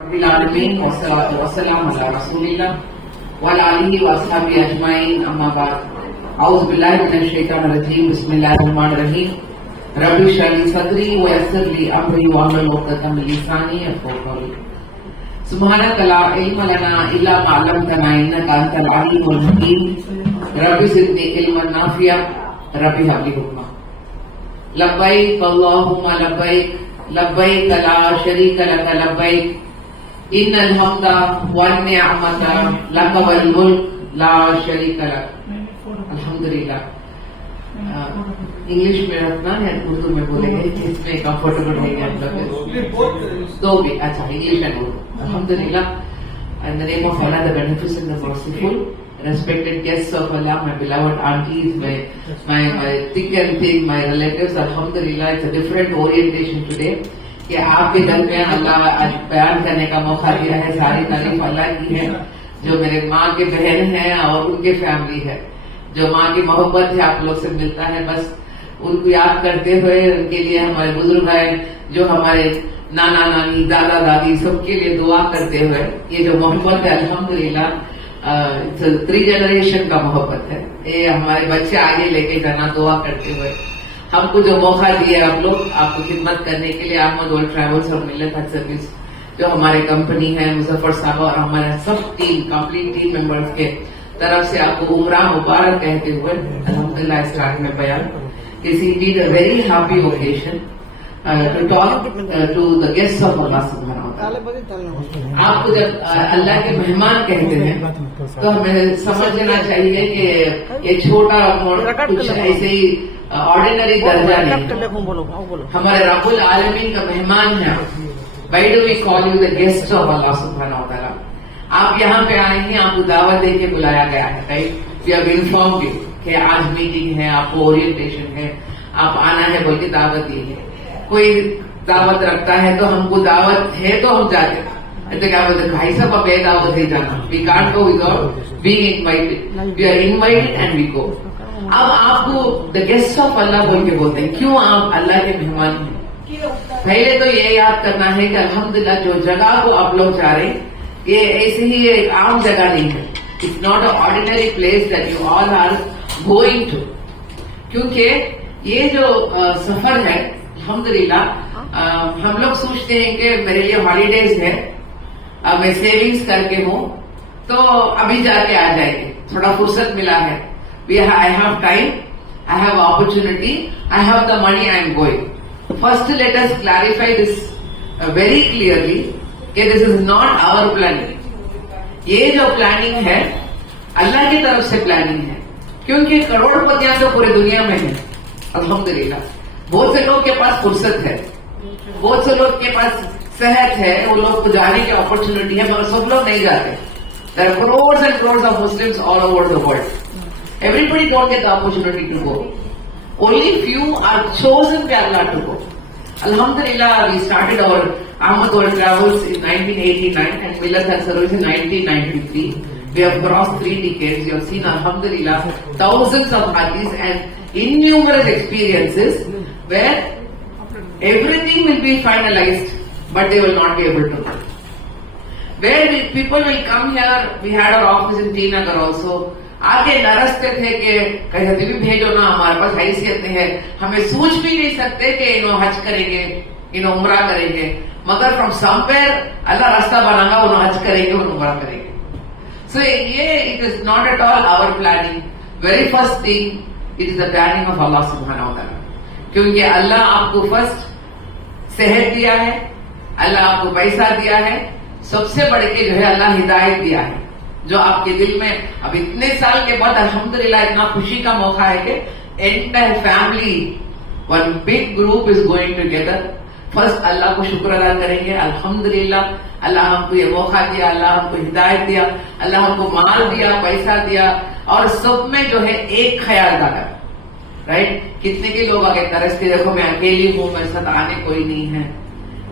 Alamin wassalamu ala rasulillah wa ala alihi wa ashabihi ajma'in amma ba'd. A'udhu billahi minash shaitanir rajim. Bismillahir rahmanir rahim. Rabbi shrah li sadri wa yassir li amri wa hlul 'uqdatam min lisani yafqahu qawli. Subhanaka la ilma lana illa ma 'allamtana innaka antal alimul hakim. Rabbi zidni ilman nafi'a. Rabbi habli hukma. Labbaik Allahumma labbaik. Labbaik la sharika laka labbaik. Innal hamda wan ni'mata laka wal mulk la sharika lak. अल्हम्दुलिल्लाह। English में रखना है, उर्दू में बोलेंगे, इसमें comfortable रहेंगे आप लोग। दो भी अच्छा, इंग्लिश एंड उर्दू। अल्हम्दुलिल्लाह। In the name of Allah, the Beneficent, the Merciful, respected guests of Allah, my beloved aunties, my thick and thin, my relatives, Alhamdulillah, it's a different orientation today. कि आपके घर में अल्लाह आज बयान करने का मौका दिया है। सारी तारीफ अल्लाह की है, जो मेरे माँ के बहन है और उनके फैमिली है, जो माँ की मोहब्बत है आप लोग से मिलता है। बस उनको याद करते हुए उनके लिए हमारे बुजुर्ग हैं, जो हमारे नाना नानी दादा दादी सबके लिए दुआ करते हुए, ये जो मोहब्बत है अल्हम्दुलिल्लाह 3 जनरेशन का मोहब्बत है। ये हमारे बच्चे आगे लेके जाना दुआ करते हुए हमको जो मौका दिया आप लोग, आपको खिदमत करने के लिए अहमद वर्ल्ड ट्रैवल्स और मिल्लत हज सर्विस जो हमारे कंपनी है मुजफ्फर साहब और हमारे सब टीम कंप्लीट टीम मेंबर्स के तरफ से आपको उम्रा मुबारक कहते हुए अल्हम्दुलिल्लाह स्टार्ट में बयान is indeed a very happy occasion to talk to the guest of Allah सुब्हानहू व तआला। आपको जब अल्लाह के मेहमान कहते हैं तो हमें समझ लेना चाहिए कि ये छोटा कुछ ऐसे ही ऑर्डिनरी दर्जा नहीं, हमारे रब्बुल आलमीन का मेहमान है। Why do we call you the guest of Allah सुब्हानहू व तआला। आप यहाँ पे आए हैं, आपको दावत दे के बुलाया गया है, right? We have informed you कि आज मीटिंग है, आपको ओरिएंटेशन है, आप आना है बोल के दावत दी है। कोई दावत रखता है तो हमको दावत है तो हम जाते हैं, तो क्या बोलते भाई साहब अब दावत है जाना, we can't go without being invited, we are invited and we go. अब आपको द गेस्ट ऑफ अल्लाह बोल के बोलते हैं, क्यों आप अल्लाह के मेहमान हैं? पहले तो ये याद करना है कि अल्हम्दुलिल्लाह जो जगह को आप लोग जा रहे हैं ये ऐसे ही एक आम जगह नहीं है। It's not a ordinary place that you all are going to, क्योंकि ये जो सफर है अल्हम्दुलिल्लाह हम लोग सोचते हैं कि मेरे लिए हॉलीडेज है, मैं सेविंग्स करके हूँ तो अभी जाके आ जाएंगे, थोड़ा फुर्सत मिला है, I have time, I have opportunity, I have the money, I am going. First let us clarify this very clearly कि this is not our planning. ये जो प्लानिंग है अल्लाह की तरफ से प्लानिंग है, क्योंकि करोड़पतियां तो पूरे दुनिया में है अल्हम्दुलिल्लाह। बहुत से लोग के पास फुर्सत है, बहुत से लोग के पास सेहत है, वो लोग को जाने की अपॉर्चुनिटी है, मगर सब लोग नहीं जाते। There are crores and crores of Muslims all over the world. Everybody don't get the opportunity to go. Only few are chosen by Allah to go. Alhamdulillah, we started our Ahmad World Travels in 1989 and Millat Haj Service in 1993. We have crossed 3 decades. You have seen, Alhamdulillah, thousands of hadiths and innumerable experiences where everything will be finalized, but they will not be able to go. Where people will come here, we had our office in T Nagar also. आगे नरसते थे कि कहते भी भेजो ना, हमारे पास हैसियत नहीं है, हमें सोच भी नहीं सकते कि इन्हों हज करेंगे, इन्हों उम्रा करेंगे, मगर फ्रॉम समवेयर अल्लाह रास्ता बनागा, उन्होंने हज करेंगे और उम्रा करेंगे। सो ये it is not at all our planning. Very first thing it is the planning of Allah सुब्हानहू व तआला, क्योंकि अल्लाह आपको फर्स्ट सेहत दिया है, अल्लाह आपको पैसा दिया है, सबसे बढ़ के जो है अल्लाह हिदायत दिया है, जो आपके दिल में अब इतने साल के बाद अल्हम्दुलिल्लाह इतना खुशी का मौका है कि entire family one big group is going together. First Allah को शुक्र अदा करेंगे, अल्हम्दुलिल्लाह अल्लाह हमको ये मौका दिया, अल्लाह हमको हिदायत दिया, अल्लाह हमको माल दिया, पैसा दिया, और सब में जो है एक ख्याल रखा, राइट? कितने के लोग आगे तरसते, देखो मैं अकेली हूं, मेरे साथ आने कोई नहीं है,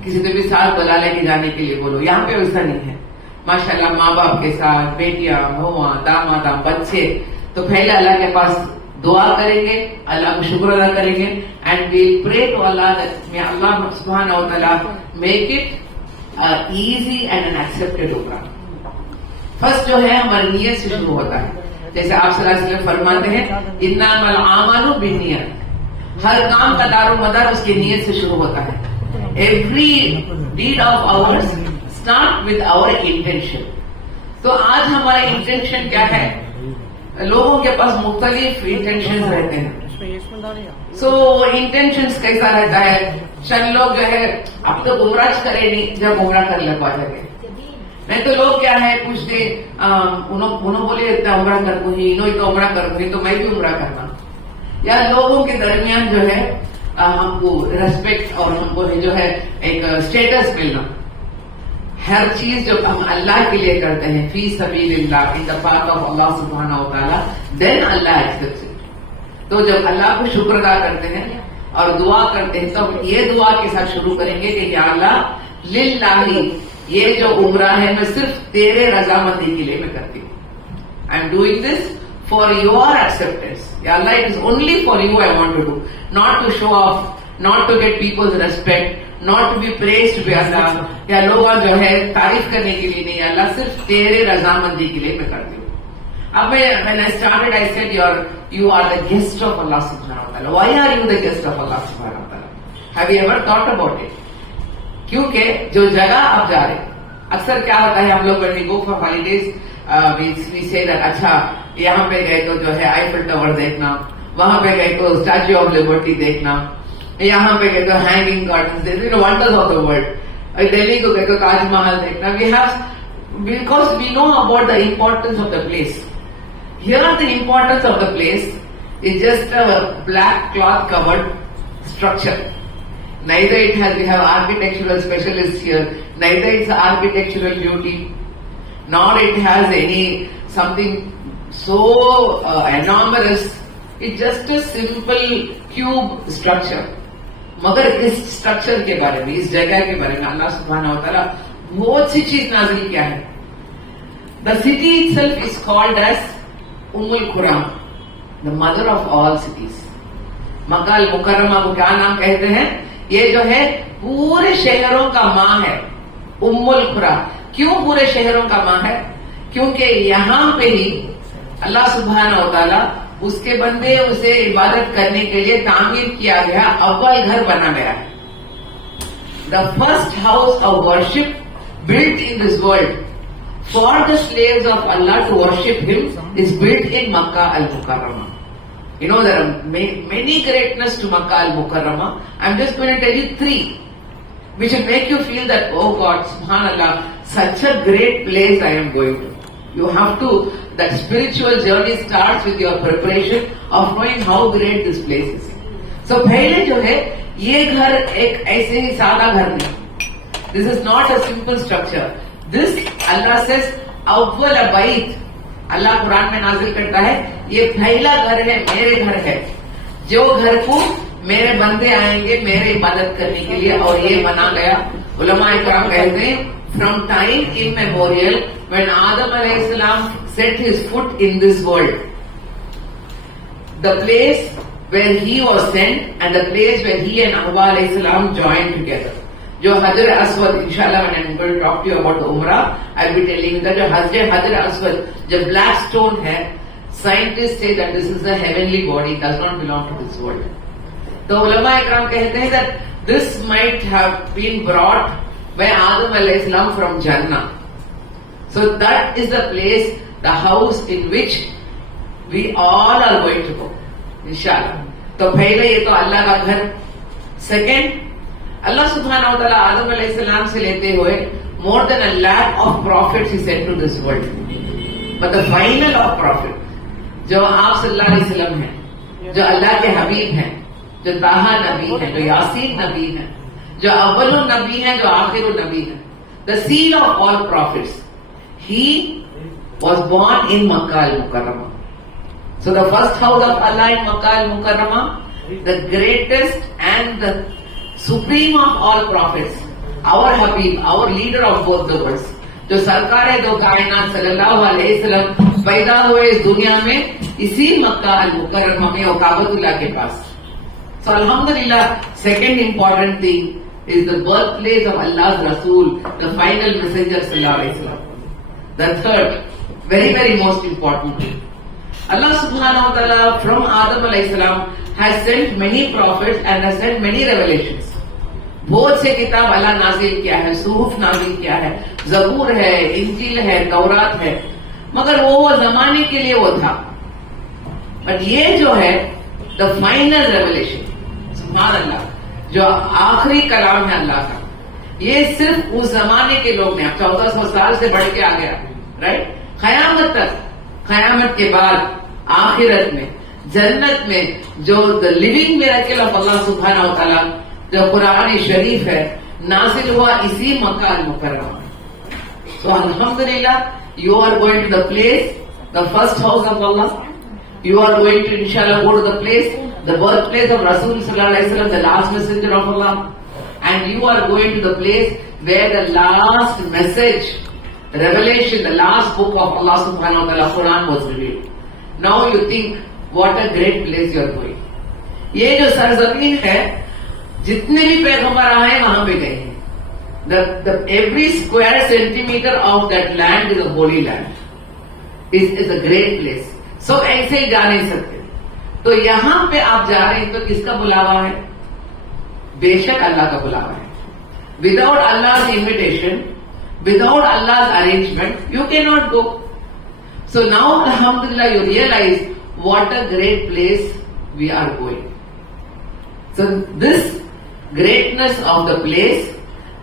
किसी को भी साथ बुला लेके जाने के लिए बोलो। यहाँ पे वैसा नहीं है माशाल्लाह, माँ बाप के साथ बेटियां बहुआ दामाद बच्चे, तो पहले अल्लाह के पास दुआ करेंगे, अल्लाह को शुक्र अदा करेंगे, and we pray to Allah that may Allah सुब्हानहू व तआला make it easy and an accepted umrah. First जो है हमारी नियत से शुरू होता है, जैसे आप सल्लल्लाहु अलैहि वसल्लम फरमाते हैं इन्नमल आमालु बिन्नियत, हर काम का दारो मदार उसकी नियत से शुरू होता है. Every deed of ours start with our intention. तो आज हमारा इंटेंशन क्या है? लोगों के पास मुख्तलिफ इंटेंशन रहते हैं. सो इंटेंशंस कैसा रहता है? शन लोग जो है अब तो उम्रा करे नहीं, जब उम्रा कर ले पाएंगे. नहीं तो लोग क्या है कुछ दे उन्होंने बोले इतना उम्रा कर दूंगी, इनो इतना उम्रा कर दूंगी तो मैं भी उम्रा करना. या लोगों के दरमियान जो है हमको रेस्पेक्ट और हमको जो है एक स्टेटस मिलना. हर चीज जो हम अल्लाह के लिए करते हैं फी सबीलिल्लाह in the path of Allah सुब्हानहू व तआला, देन अल्लाह एक्सेप्ट्स इट. तो जब अल्लाह को शुक्र अदा करते हैं और दुआ करते हैं तब ये दुआ के साथ शुरू करेंगे कि या अल्लाह लिल्लाही, ये जो उम्रा है मैं सिर्फ तेरे रजामंदी के लिए मैं करती हूँ. I am doing this for your acceptance. या Allah it is only for you I want to do, not to show off, not to get people's respect, not to be praised by Allah. या लोग जो है तारीफ करने के लिए नहीं, अल्लाह सिर्फ तेरे रजामंदी के लिए मैं करती हूँ. अब when I started, I said you are the guest of Allah subhanahu wa ta'ala. Why are you the guest of Allah subhanahu wa ta'ala? Have you ever thought about it? क्योंकि जो जगह आप जा रहे, अक्सर क्या होता है हम लोग when we go for holidays, we say that अच्छा यहाँ पे गए तो जो है आईफिल टावर देखना, वहां पे गए तो स्टैच्यू ऑफ लिबर्टी देखना, यहाँ पे गए तो hanging garden, wonders of the world. Delhi को गए तो ताजमहल देखना. We have, because we know about the importance of the place. Here the importance of the place is just a black cloth covered structure. Neither it has, we have architectural specialists here, neither it's architectural beauty, nor it has any something so enormous. It's just a simple cube structure. मगर इस structure के बारे में, इस जगह के बारे में अल्लाह सुब्हानहू व तआला बहुत सी चीज नाज़िल किया है. The city itself is called as Ummul Qura, the mother of all cities. Mecca al Mukarramah को क्या नाम कहते हैं? ये जो है पूरे शहरों का माँ है, उम्मुल खुरा. क्यों पूरे शहरों का माँ है? क्योंकि यहाँ पे ही अल्लाह सुब्हानहू व तआला उसके बंदे उसे इबादत करने के लिए तामीर किया गया अव्वल घर बना गया है. The first house of worship built in this world for the slaves of Allah to worship Him is built in Makkah al-Mukarramah. You know, there are many greatness to Makkah al-Mukarramah. I'm just going to tell you 3, which will make you feel that, oh God, subhanallah, such a great place I am going to. You have to, that spiritual journey starts with your preparation of knowing how great this place is. So, पहले जो है, ये घर एक ऐसे ही सादा घर नहीं. This is not a simple structure. This Allah says अव्वल बैत, अल्लाह कुरान में नाजिल करता है ये पहला घर है, मेरे घर है, जो घर को मेरे बंदे आएंगे मेरे इबादत करने के लिए. और ये बना गया, उलमा इकराम कहते हैं फ्रॉम टाइम इमेमोरियल व्हेन आदम अलैहिस्सलाम set his foot in this world, the place where he was sent and the place where he and Hawwa अलैहिस्सलाम joined together. जो हजर असवद, इंशाल्लाह when I'm going to talk to you about the Umrah, I'll be telling you that जो हजर असवद, जो black stone है, scientists say that this is a heavenly body, does not belong to this world. तो उलमा इकराम कहते हैं that this might have been brought by Adam alayhi salam from Jannah. So that is the place, the house in which we all are going to go, इंशाल्लाह. तो पहले ये तो अल्लाह का घर. सेकेंड, अल्लाह सुब्हानहू व तआला आदम अलैहिस्सलाम से लेते हुए more than 1 lakh of prophets he sent to this world, but the final of prophet जो आप सल्लल्लाहु अलैहि वसल्लम हैं, जो अल्लाह के हबीब हैं, जो ताहा नबी हैं, जो यासीन नबी हैं, जो अव्वलुन नबी हैं, जो आखिरुन नबी हैं, the seal of all prophets, he was born in Makkah al-Mukarramah. So the first house of Allah in Makkah al-Mukarramah, the greatest and the supreme of all prophets, our Habib, our leader of both the worlds, जो सरकार है दो कायनात सल्लल्लाहु अलैहि वसल्लम पैदा हुए इस दुनिया में इसी मक्का अल-मुकर्रमा में और काबतुल्लाह के पास. So alhamdulillah, second important thing is the birthplace of Allah's Rasul, the final messenger sallallahu alaihi wasallam. The third, very, very most important. Allah subhanahu wa ta'ala from Adam alayhi salam has sent many prophets and has sent many revelations. बहुत से किताब अल्लाह नाजिल किया है, सूफ नाजिल किया है, जबूर है, इंजील है, तौरात है, मगर वो जमाने के लिए वो था. बट ये जो है द फाइनल रेवलेशन, सुभान अल्लाह, जो आखिरी कलाम है अल्लाह का, ये सिर्फ उस जमाने के लोग ने, अब 1400 साल से बढ़ के आ गया, राइट. कयामत तक, कयामत के बाद आखिरत में, जन्नत में जो the living miracle of Allah सुब्हानहू व तआला, जो कुरान शरीफ है, नाजिल हुआ इसी मकान मुकर्रम. तो अल्हम्दुलिल्लाह, you are going to the place, the first house of Allah. You are going to inshallah go to the place, the birthplace of Rasul sallallahu alaihi wasallam, the last messenger of Allah, and you are going to the place where the last message, revelation, the last book of Allah subhanahu wa ta'ala, Quran was revealed. Now you think what a great place you are going. ये जो सरजमीन है, जितने भी पैगंबर आए वहां पे गए हैं. The every square centimeter of that land is a holy land. Is a great place. So ऐसे ही जा नहीं सकते. तो यहां पे आप जा रहे हैं तो किसका बुलावा है? बेशक अल्लाह का बुलावा है. Without Allah's invitation, without Allah's arrangement, you cannot go. So now, alhamdulillah, you realize what a great place we are going. So this greatness of the place,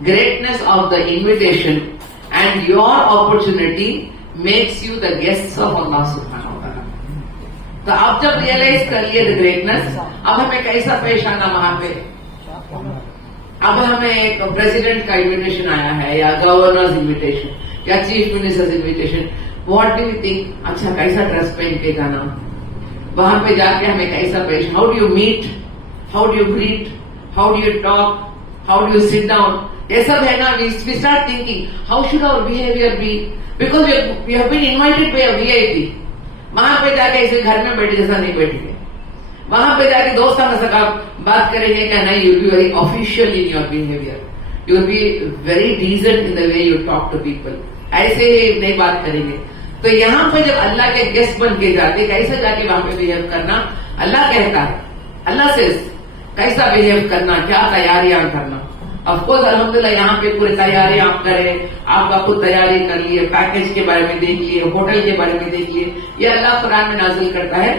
greatness of the invitation, and your opportunity makes you the guests of Allah subhanahu wa ta'ala. तो आप जब realise कर लिए the greatness, अब हमें कैसा पेश आना वहां पे. अब हमें एक प्रेसिडेंट का इन्विटेशन आया है, या गवर्नर्स इन्विटेशन, या chief ministers invitation. What do you think? अच्छा, कैसा ड्रेस पहन के जाना, वहां पे जाके हमें कैसा पेश, how do you meet, how do you greet, how do you talk, how do you sit down, ये सब है ना. We start thinking how should our behaviour be, because we have been invited by a VIP. वहां पे जाके ऐसे घर में बैठे जैसा नहीं बैठेंगे. वहां पे जाके दोस्तों के साथ बात करेंगे क्या? नहीं, you be very official in your behaviour, you will be very decent in the way you talk to people. ऐसे ही नहीं बात करेंगे. तो यहाँ पे जब अल्लाह के गेस्ट बन के जाते, कैसे जाके वहां पे बिहेव करना, अल्लाह कहता है, अल्लाह से कैसा बिहेव करना, क्या तैयारियां करना. ऑफकोर्स अल्हम्दुलिल्लाह यहाँ पे पूरी तैयारी आप करें, आपका खुद तैयारी कर लिए, पैकेज के बारे में देख लिए, होटल के बारे में देख लिए. ये अल्लाह कुरान में नाजिल करता है,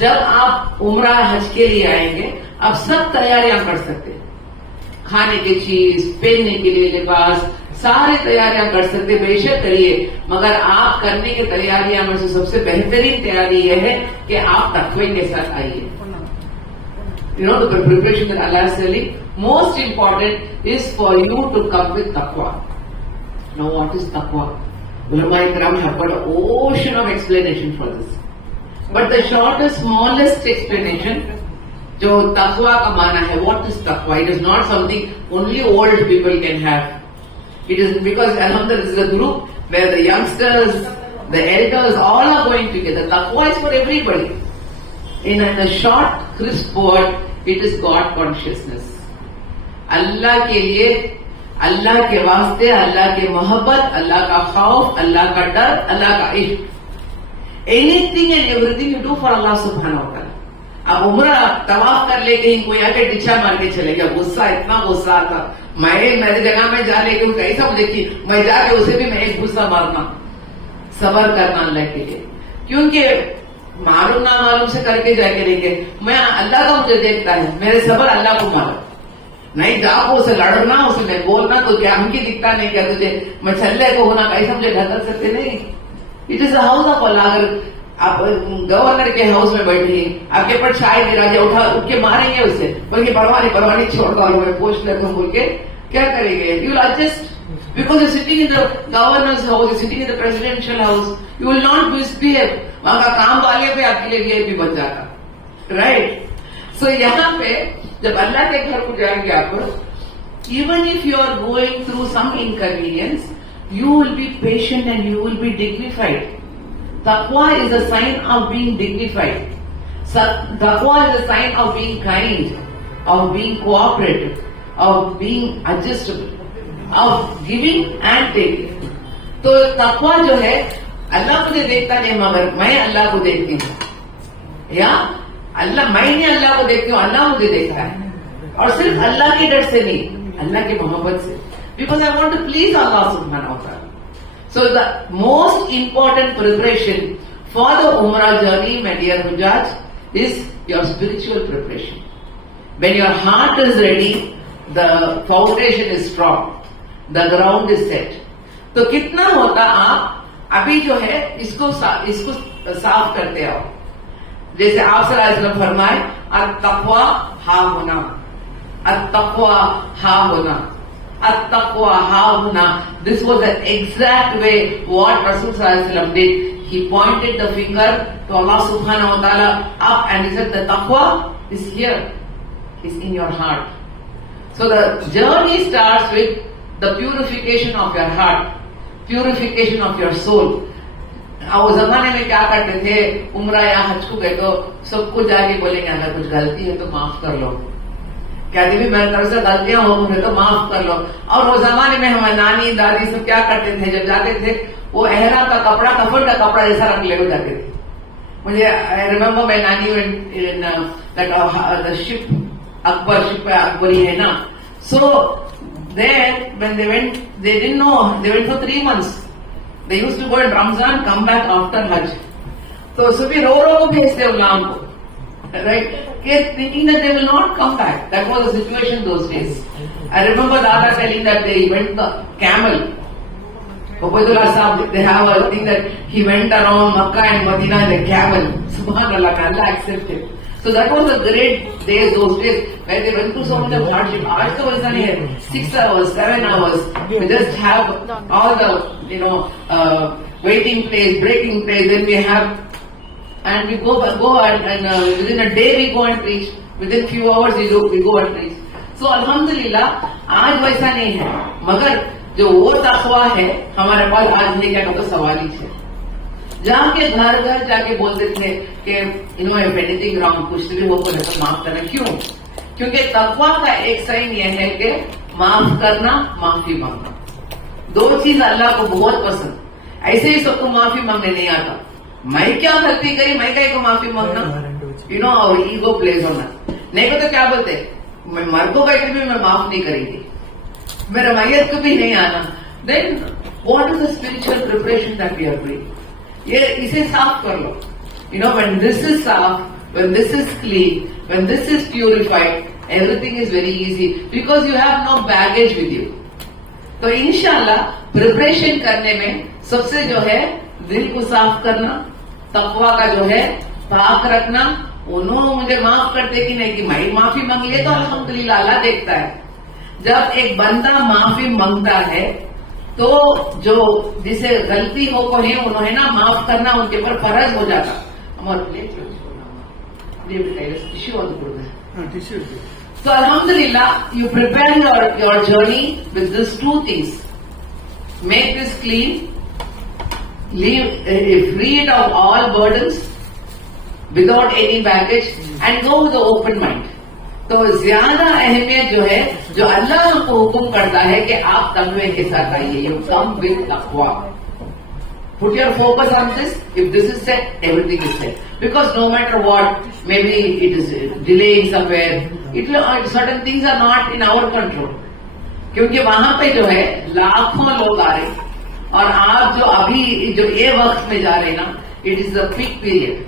जब आप उम्रा हज के लिए आएंगे, आप सब तैयारियां कर सकते हैं. खाने की चीज, पहनने के लिए लिबास, सारी तैयारियां कर सकते, बेशक करिए. मगर आप करने की तैयारियां में से सबसे बेहतरीन तैयारी यह है कि आप तकवे के साथ आइए. You know, the preparation that Allah is telling, most important is for you to come with taqwa. Now, what is taqwa? Ulama Ikram have got an ocean of explanation for this. But the shortest, smallest explanation, जो taqwa का माना है, what is taqwa? It is not something only old people can have. It is because alhamdulillah this is a group where the youngsters, the elders, all are going together. Taqwa is for everybody. In a short, crisp word, it is God consciousness. अल्लाह के लिए, अल्लाह के वास्ते, अल्लाह की मोहब्बत, अल्लाह का खौफ, अल्लाह का डर, अल्लाह का इश्क. Anything and everything you do for Allah subhanahu wa ta'ala. अब उम्रा तवाफ कर ले, कहीं कोई आके डिछा मार के चले गया, गुस्सा, इतना गुस्सा आता, मैं मेरी जगह में जा लेके कैसा मुझे कि मैं जाके उसे भी मैं एक गुस्सा मारना. सबर करना अल्लाह के लिए, क्योंकि मालूम ना मालूम से करके जाके देंगे. मैं अल्लाह का मुझे देखता है, मेरे सबर अल्लाह को मालूम. नहीं जाओ उसे लड़ना, उसे नहीं बोलना, तो क्या हमकी दिखता नहीं क्या तुझे, मैं छल्ले को होना कैसा मुझे ढकल सकते नहीं. इट इज हाउस ऑफ अल्लाह. अगर आप गवर्नर के हाउस में बैठे, आपके पर चाय गिरा जाए, उठ के मारेंगे उसे, बल्कि परवानी छोड़ दो, मैं पूछ लेता हूँ बोल के क्या करेंगे? You will adjust. Because you're sitting in the governor's house, you're sitting in the presidential house, you will not misbehave. वहां का काम वाले पे आपके लिए वीआईपी बन जाता, राइट? सो यहाँ पे जब अल्लाह के घर को जाएंगे आप, even if you are going through some inconvenience, you will be patient and you will be dignified. Taqwa is a sign of being dignified. Taqwa is a sign of being kind, of being cooperative. of being adjustable, of giving and taking. तो तकवा जो है अल्लाह मुझे देखता नहीं मगर मैं अल्लाह को देखती हूँ, या अल्लाह मैं नहीं अल्लाह को देखती हूँ, अल्लाह मुझे देखता है, और सिर्फ अल्लाह के डर से नहीं, अल्लाह की मोहब्बत से, because I want to please Allah सुब्हानहू व तआला. So the most important preparation for the Umrah journey, my dear Hujjaj, is your spiritual preparation. When your heart is ready, the foundation is strong, the ground is set. तो कितना होता आप अभी जो है इसको साफ करते आओ, जैसे आप सल्लल्लाहु अलैहि वसल्लम फरमाए अत-तक़वा हा होना, अत-तक़वा हा होना, at-taqwa ha-huna. This was the exact way what Rasul sallallahu alaihi wasallam did. He pointed the finger to Allah subhanahu wa ta'ala up and he said the taqwa is here, is in your heart. So the journey starts with the purification of your heart, purification of your soul. उस जमाने में क्या करते थे, उम्रा या हज को गए तो सबको जाके बोलेंगे अगर कुछ गलती है तो माफ कर लो, कहते भी मेरी तरफ से गलतियां हो गई तो माफ कर लो. और वो जमाने में हमारे नानी दादी सब क्या करते थे, जब जाते थे वो एहरा का कपड़ा, कफन का कपड़ा जैसा रख ले जाते थे. मुझे आई remember my nani in ship Akbar, ship Akbari है ना, so there when they went, they didn't know, they went for 3 months. They used to go in Ramzan, come back after Hajj. तो सुबह रो रो को भेजते गुलाम को, right? Thinking that they will not come back. That was the situation those days. I remember Dada telling that they went the camel. Ubaidullah Sahab, they have a thing that he went around Makkah and Medina in a camel. Subhanallah, Allah accepted. So that was a great days those days where they went through so much of hardship. आज तो वैसा नहीं है, 6 hours, 7 hours. We just have all the waiting place, breaking place. Then we have. And we go and within a day we go and preach. Within few hours we go and preach. So Alhamdulillah, आज वैसा नहीं है, मगर जो वो तक़वा है हमारे पास आज नहीं, क्या तो सवाल ही है. जहाँ के घर घर जाके बोलते थे कि if anything wrong, कुछ भी हो तो माफ करना. क्यों? क्योंकि तक़वा का एक साइन यह है कि माफ करना, माफी मांगना, दो चीज अल्लाह को बहुत पसंद. ऐसे ही सबको माफी मांगने नहीं आता. मैं क्या गलती करी, मैं क्या को माफी मांगना, और ईगो प्लेस होना. नहीं को तो क्या बोलते, मैं मर्दों का भी मैं माफ नहीं करेंगी, मेरा मैयत को भी नहीं आना. Then what is the spiritual preparation that we are doing? ये इसे साफ कर लो. व्हेन दिस इज साफ, when this is clean, when this is purified, everything is very easy because you have no baggage with you. तो इंशाल्लाह preparation करने में सबसे जो है दिल को साफ करना, तकवा का जो है पाक रखना. उन्होंने मुझे माफ करते कि नहीं, कि मैं माफी मांग लिया तो अल्हम्दुलिल्लाह अल्लाह देखता है. जब एक बंदा माफी मांगता है तो जो जिसे गलती हो को है उन्होंने ना माफ करना उनके ऊपर फर्ज हो जाता. So Alhamdulillah, you prepare your journey with these 2 things. Make this clean, free it of all burdens without any baggage and go with the open mind. तो ज्यादा अहमियत जो है, जो अल्लाह हमको हुक्म करता है कि आप तकवे के साथ आइए, यू कम विद तकवा. Put your focus on this. If this is set, everything is set. Because no matter what, maybe it is delaying somewhere. Certain things are not in our control. क्योंकि वहां पे जो है लाखों लोग आ रहे, और आप जो अभी जो ये वक्त में जा रहे ना, it is a peak period,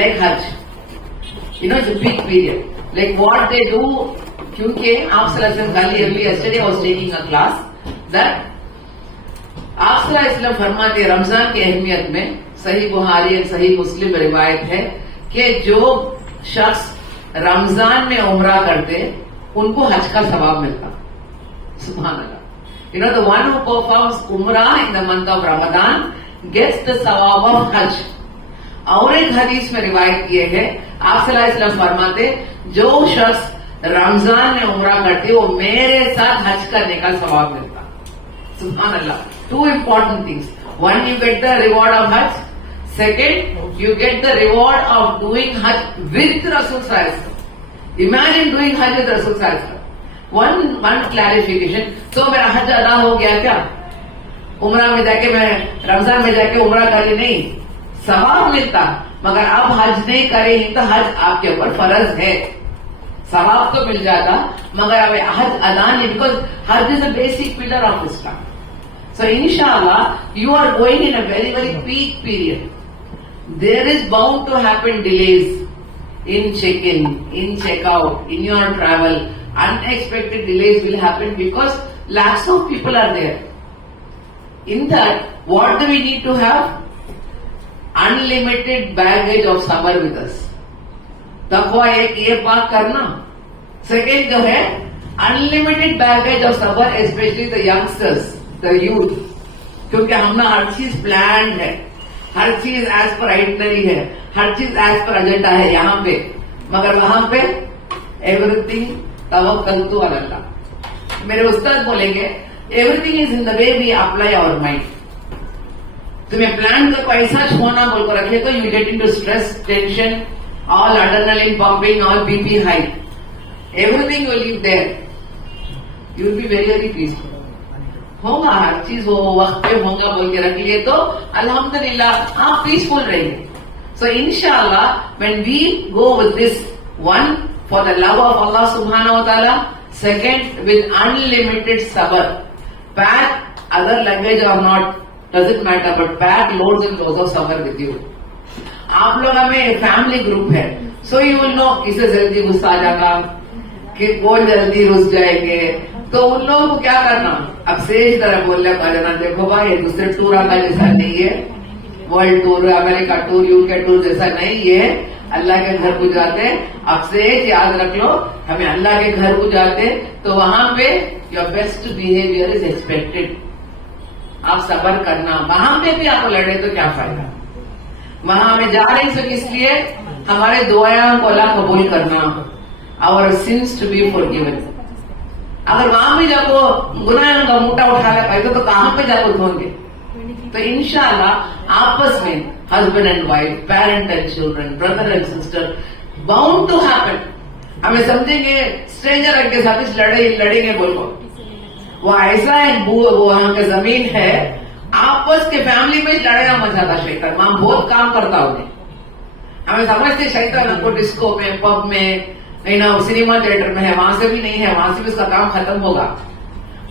like हज. It's a peak period, like what they do. क्योंकि आप सल्लल्लाहु yesterday I was taking a class that आप सल्लल्लाहु अलैहि वसल्लम फरमाते रमजान की अहमियत में, सही बुखारी और सही मुस्लिम रिवायत है कि जो शख्स रमजान में उम्रा करते उनको हज का सवाब मिलता. सुभान अल्लाह. The one who performs umrah in the month of Ramadan gets the sawab of Hajj. और एक हदीस में रिवायत किए हैं, आप सल्लल्लाहु अलैहि वसल्लम फरमाते जो शख्स रमजान में उम्रा करते वो मेरे साथ हज करने का सवाब मिलता. सुभान अल्लाह. 2 important things. One, you get the reward of Hajj. Second, you get the reward of doing Hajj with Rasul sallallahu alaihi wasallam. Imagine doing Hajj with Rasul sallallahu alaihi wasallam. One clarification. तो मेरा हज अदा हो गया क्या? उम्रा में जाके मैं रमजान में जाके उम्रा करी नहीं, सवाब मिलता, मगर आप हज नहीं करेंगे तो हज आपके ऊपर फर्ज है। सवाब तो मिल जाता मगर अब हज अदा नहीं, बिकॉज हज is a basic pillar of Islam. So इंशाल्लाह you are going in a very very peak period. There is bound to happen delays in check-in, in check-out, in your travel. Unexpected delays will happen because lakhs of people are there. In that, what do we need to have? Unlimited baggage of sabr with us. तकवा एक ये बात करना. Second जो है unlimited baggage of sabr, especially the youngsters, the youth. क्योंकि हमने हर चीज planned है, हर चीज एज पर आइटनरी है, हर चीज एज पर एजेंडा है यहाँ पे, मगर वहां पे एवरीथिंग तवक्कल टू अल्लाह. मेरे उस्ताद बोलेंगे everything is in the way we apply our mind. तुम्हें प्लान को ऐसा छोड़ना बोलकर रखे तो you get into stress, tension, all adrenaline pumping, all BP high, everything will leave there, you will be very very peaceful. होगा हर चीज वो वक्त पे होगा बोल के रख लिए तो अल्हम्दुलिल्लाह आप पीसफुल रहेंगे. सो इंशाल्लाह when we go with this, one for the love of Allah सुब्हानहू व तआला, सेकंड विद अनलिमिटेड सबर, पैक अदर लैंग्वेज और not doesn't matter, but pack loads and loads of सबर विद यू. आप लोग हमें फैमिली ग्रुप है, सो यू विल नो किसे जल्दी गुस्सा आ जाएगा, कि कौन जल्दी रुस जाएंगे, तो उन लोगों को क्या करना, अब से इस तरह बोलने का जाना, देखो भाई ये दूसरे टूर का जैसा नहीं है, world tour, America tour, UK tour जैसा नहीं है, अल्लाह के घर को जाते. अब से याद रख लो, हमें अल्लाह के घर को जाते तो वहां पे your best behaviour is expected. आप सबर करना, वहां पे भी आप लड़े तो क्या फायदा. वहां हमें जा रही सो इसलिए हमारे दुआओं को अल्लाह कबूल करना, our sins to be forgiven. अगर वहां भी जाको गुनाह का मोटा उठा रखा तो कहां पे जाको धोंगे. तो इंशाल्लाह आपस में husband and wife, parent and children, brother and sister, bound to happen. हमें समझेंगे स्ट्रेंजर के साथ लड़ेंगे बोलो, वो ऐसा है, वो वहां का जमीन है, आपस के फैमिली में लड़ना मजा आता. शैतान वहां बहुत काम करता होते, हमें समझते शैतान हमको डिस्को में, पब में, नहीं ना सिनेमा थिएटर में है, वहां से भी नहीं है, वहां से भी उसका काम खत्म होगा.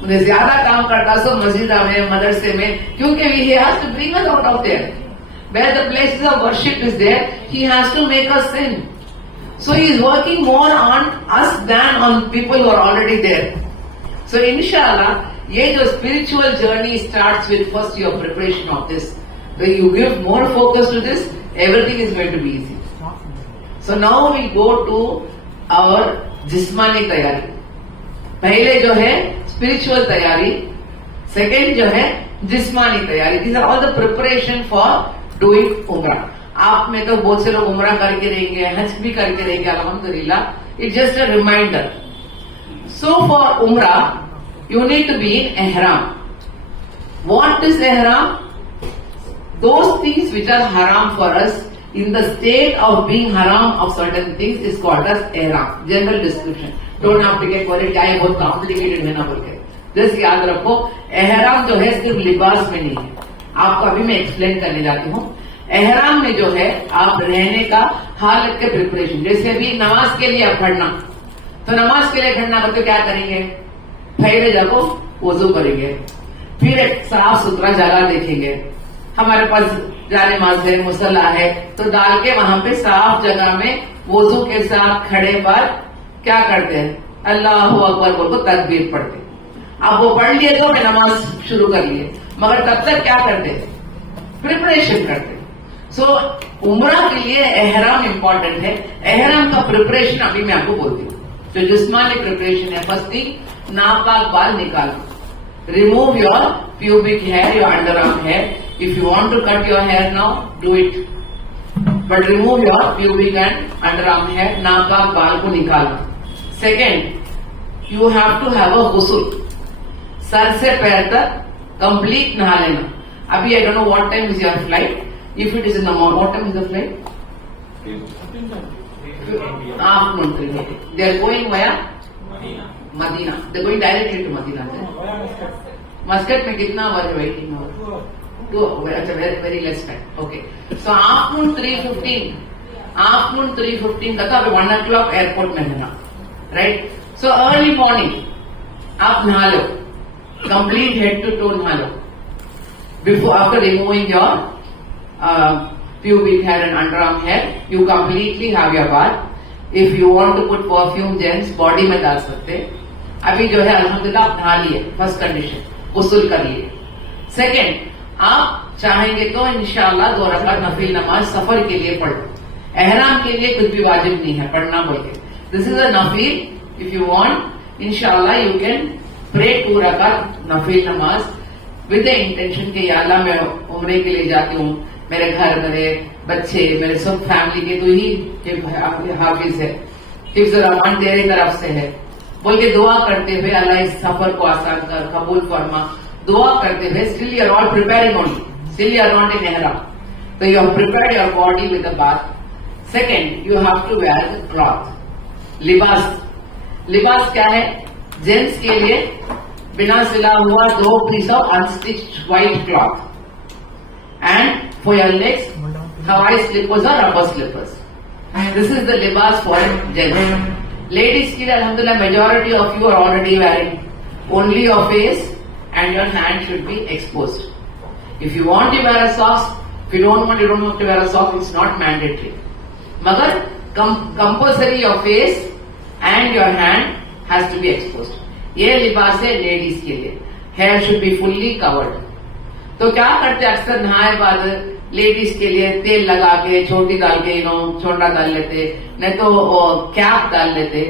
उन्हें ज्यादा काम करता सो मस्जिद में, मदरसे में, क्योंकि he has to bring us out of there where the places of worship is there. He has to make us sin, so he is working more on us than on people who are already there. So इंशाल्लाह ये जो spiritual journey starts with first your preparation of this, you give more focus to this, everything is going to be easy. So now we go to और जिस्मानी तैयारी. पहले जो है spiritual तैयारी, सेकेंड जो है जिस्मानी तैयारी. These are all the preparation for doing umrah. आप में तो बहुत से लोग उम्रा करके रहेंगे, हज भी करके रहेंगे, अल्हम्दुलिल्लाह. It's just a reminder. So for उम्रा you need to be in एहराम. व्हाट इज एहराम? दोज थिंग्स विच आर हराम for us in the state of being haram of certain things is called as ihram. General description. Don't have to get worried, क्या ये बहुत complicated है ना बोल के. जस्ट याद रखो, एहराम जो है सिर्फ लिबास में नहीं है. आपको अभी मैं एक्सप्लेन करने जाती हूँ. एहराम में जो है आप रहने का हालत के प्रिपरेशन, जैसे भी नमाज के लिए आप खड़ना, तो नमाज के लिए खड़ना तो क्या करेंगे, पहले जाको वजू करेंगे, फिर एक साफ सुथरा जगह देखेंगे. हमारे पास जाने माज है, मुसल्ला है, तो डाल के वहां पे साफ जगह में वजू के साथ खड़े पर क्या करते हैं, अल्लाहू अकबर बोल को तकबीर पढ़ते. अब वो पढ़ लिए तो नमाज शुरू कर लिए, मगर तब तक क्या करते, प्रिपरेशन करते. सो उम्रा के लिए एहराम इंपॉर्टेंट है. एहराम का प्रिपरेशन अभी मैं आपको बोलती हूँ. जो जिस्मानी प्रिपरेशन है, फर्स्ट थिंग नापाक बाल निकालो. Remove your pubic hair, your underarm hair. If you want to cut your hair now, do it. But remove your pubic and underarm hair. नापाक बाल को निकालना. Second, you have to have a ghusl. Sir से पैर तक complete नहा लेना. अभी I don't know what time is your flight. If it is in the morning, what time is the flight? Afternoon. They are going via Medina. They're going directly to Medina. Muscat में कितना our है waiting hour? 2 hours. अच्छा, very less time. Okay. So afternoon 3:15. Afternoon 3:15 तक आप 1 o'clock airport में है ना, right? So early morning आप नहा लो, complete head to toe नहा लो. Before after removing your pubic hair and underarm hair, you completely have your bath. If you want to put perfume, gents body में डाल सकते. अभी जो है अल्हम्दुलिल्लाह आप नहा लिए, फर्स्ट कंडीशन वसूल कर लिए. सेकेंड, आप चाहेंगे तो इंशाल्लाह 2 रकात नफिल नमाज सफर के लिए पढ़ लो. एहराम के लिए कुछ भी वाजिब नहीं है पढ़ना बोल के. दिस इज अ नफिल. इफ यू वांट इंशाल्लाह यू कैन प्रे 2 रकात नफिल नमाज विद द इंटेंशन के या अल्लाह मैं उम्रे के लिए जाती हूँ, मेरे घर, मेरे बच्चे, मेरे सब फैमिली के तू ही हाफिज है, हिफ्ज़ रहमान तेरे तरफ से है बोल के दुआ करते हुए अल्लाह इस सफर को आसान कर, कबूल फरमा, दुआ करते हुए still you are all preparing only, still you are not in एहराम. तो you have prepared your body with the bath. Second, you have to wear cloth. लिबास. लिबास क्या है? जेंट्स के लिए बिना सिला हुआ 2 piece of unstitched white cloth. And for your legs, Hawaii slippers or rubber slippers. This is the libas for gents. Ladies के लिए alhamdulillah majority of you are already wearing only your face and your hand should be exposed. If you want to wear a socks, if you don't want, you don't have to wear a sock. It's not mandatory. मगर compulsory your face and your hand has to be exposed. ये लिबास है ladies के लिए. Hair should be fully covered. तो क्या करते अक्सर नहाए बाद लेडीज के लिए तेल लगा के छोटी डाल के छोटा डाल लेते, नहीं तो कैप डाल लेते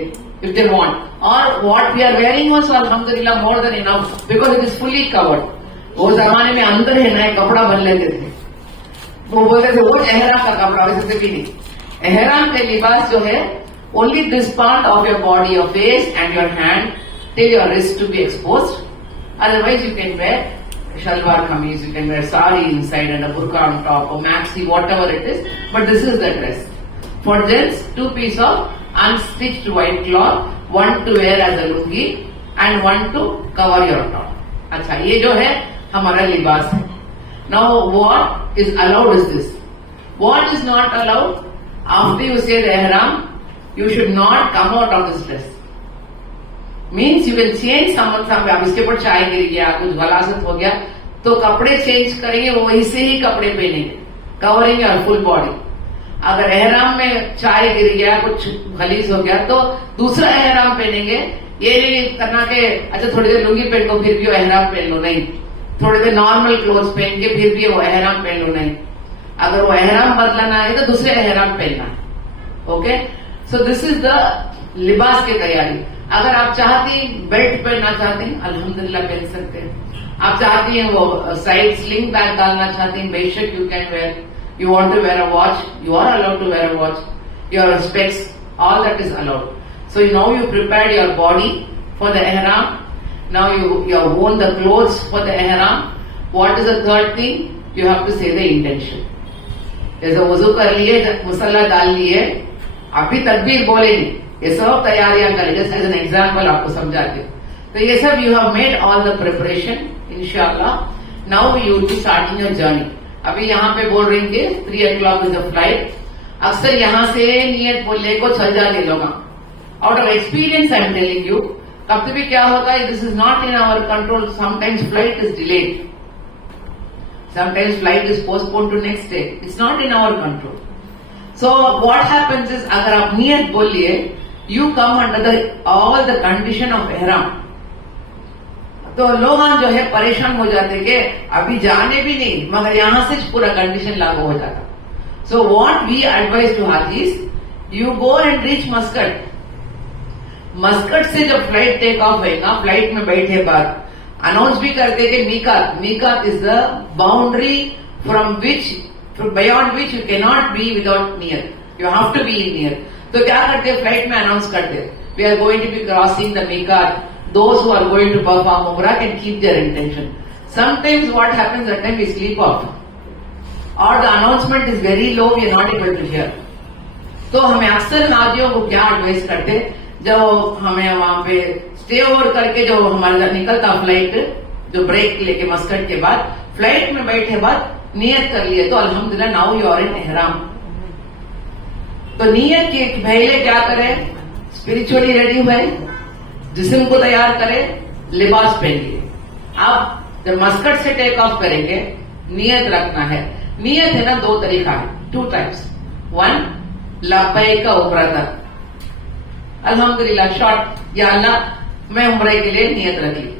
इफ दे वांट. और what we are wearing was अल्हम्दुलिल्लाह more than enough because it is fully covered. वो जमाने में अंदर है ना कपड़ा बन लेते थे, वो बोलते थे वो एहराम का कपड़ा, वैसे भी नहीं. एहराम के लिबास जो है only this part of your body, your face and your hand till your wrist to be exposed. Otherwise you can wear shalwar kameez, you can wear sari inside and a burqa on top or maxi, whatever it is, but this is the dress. For gents, 2 pieces of unstitched white cloth, 1 to wear as a lungi and 1 to cover your top. अच्छा, ये जो है हमारा लिबास है. Now what is allowed is this. What is not allowed? After you say the ihram, you should not come out of this dress. Means you can change समझ. अब इसके ऊपर चाय गिर गया, कुछ गलासत हो गया, तो कपड़े चेंज करेंगे, वही से ही कपड़े पहनेंगे, कवरिंग योर फुल बॉडी. अगर एहराम में चाय गिर गया, कुछ गलीज हो गया, तो दूसरा एहराम पहनेंगे. ये नहीं करना कि अच्छा थोड़ी देर लुंगी पहन लो फिर भी वो एहराम पहन लो, नहीं. थोड़ी देर नॉर्मल क्लोथ्स पहन के फिर भी वो एहराम पहन लो, नहीं. अगर वो एहराम बदलाना है तो दूसरे एहराम पहनना है. Okay, so this is the लिबास की तैयारी. अगर आप चाहती बेल्ट पहनना चाहते हैं अल्हम्दुलिल्लाह पहन सकते हैं. आप चाहती हैं वो साइड स्लिंग बैग डालना चाहती हैं, बेशक you can wear. You want to wear a watch, you are allowed to wear a watch. Your specs, all that is allowed. So now you prepared your body for the एहराम. Now you have worn the clothes for the ihram. What is the third thing? You have to say the intention. जैसे वजू कर लिए, मुसल्ला डाल लिए, अभी तकबीर बोले नहीं, ये सब तैयारियां करें. जस्ट एज एन एग्जाम्पल आपको समझाते हैं. तो ये सब you have made all the preparation. इंशाल्लाह now you will be starting your journey. अभी यहाँ पे बोल रही थी 3 o'clock इज द फ्लाइट. अक्सर यहाँ से नियत बोलने को चल जाते लोग. Out of experience I am telling you, कभी भी क्या होता है, this is not in our control. Sometimes flight is delayed, sometimes flight is postponed to next day. It's not in our control. So what happens is, अगर आप नियत बोलिए, you come under all the condition of ihram. तो लोग जो है परेशान हो जाते कि अभी जाने भी नहीं, मगर यहां से पूरा कंडीशन लागू हो जाता. So what we advise to Hajis, you go and reach Muscat. Muscat से जब फ्लाइट टेक ऑफ होगा, फ्लाइट में बैठे बाद अनाउंस भी करते कि मीकात, मीकात is the boundary from which, beyond which you can not be without नियर, you have to be in नियर. तो क्या करते फ्लाइट में अनाउंस करते, we are going to be crossing the मीकात. Those who are going to perform उमरा can keep their intention. Sometimes what happens, that time we sleep off और the announcement is very low, we are not able to hear. तो हमें अक्सर नाजियों को क्या advice करते, जब हमें वहां पे स्टे ओवर करके जो हमारे साथ निकलता फ्लाइट, जो ब्रेक लेके मस्कट के बाद फ्लाइट में बैठे बाद नियत कर लिए तो अल्हम्दुलिल्लाह नाउ यू आर इन एहराम। तो नियत के पहले क्या करें, स्पिरिचुअली रेडी हुए, जिस्म को तैयार करें, लिबास पहनिए। आप जब मस्कट से टेक ऑफ करेंगे नियत रखना है। नियत है ना दो तरीका है, 2 टाइप्स। 1 लब्बैक उम्रता, अल्हम्दुलिल्लाह शॉर्ट, या अल्लाह मैं उम्रे के लिए नियत रख ली।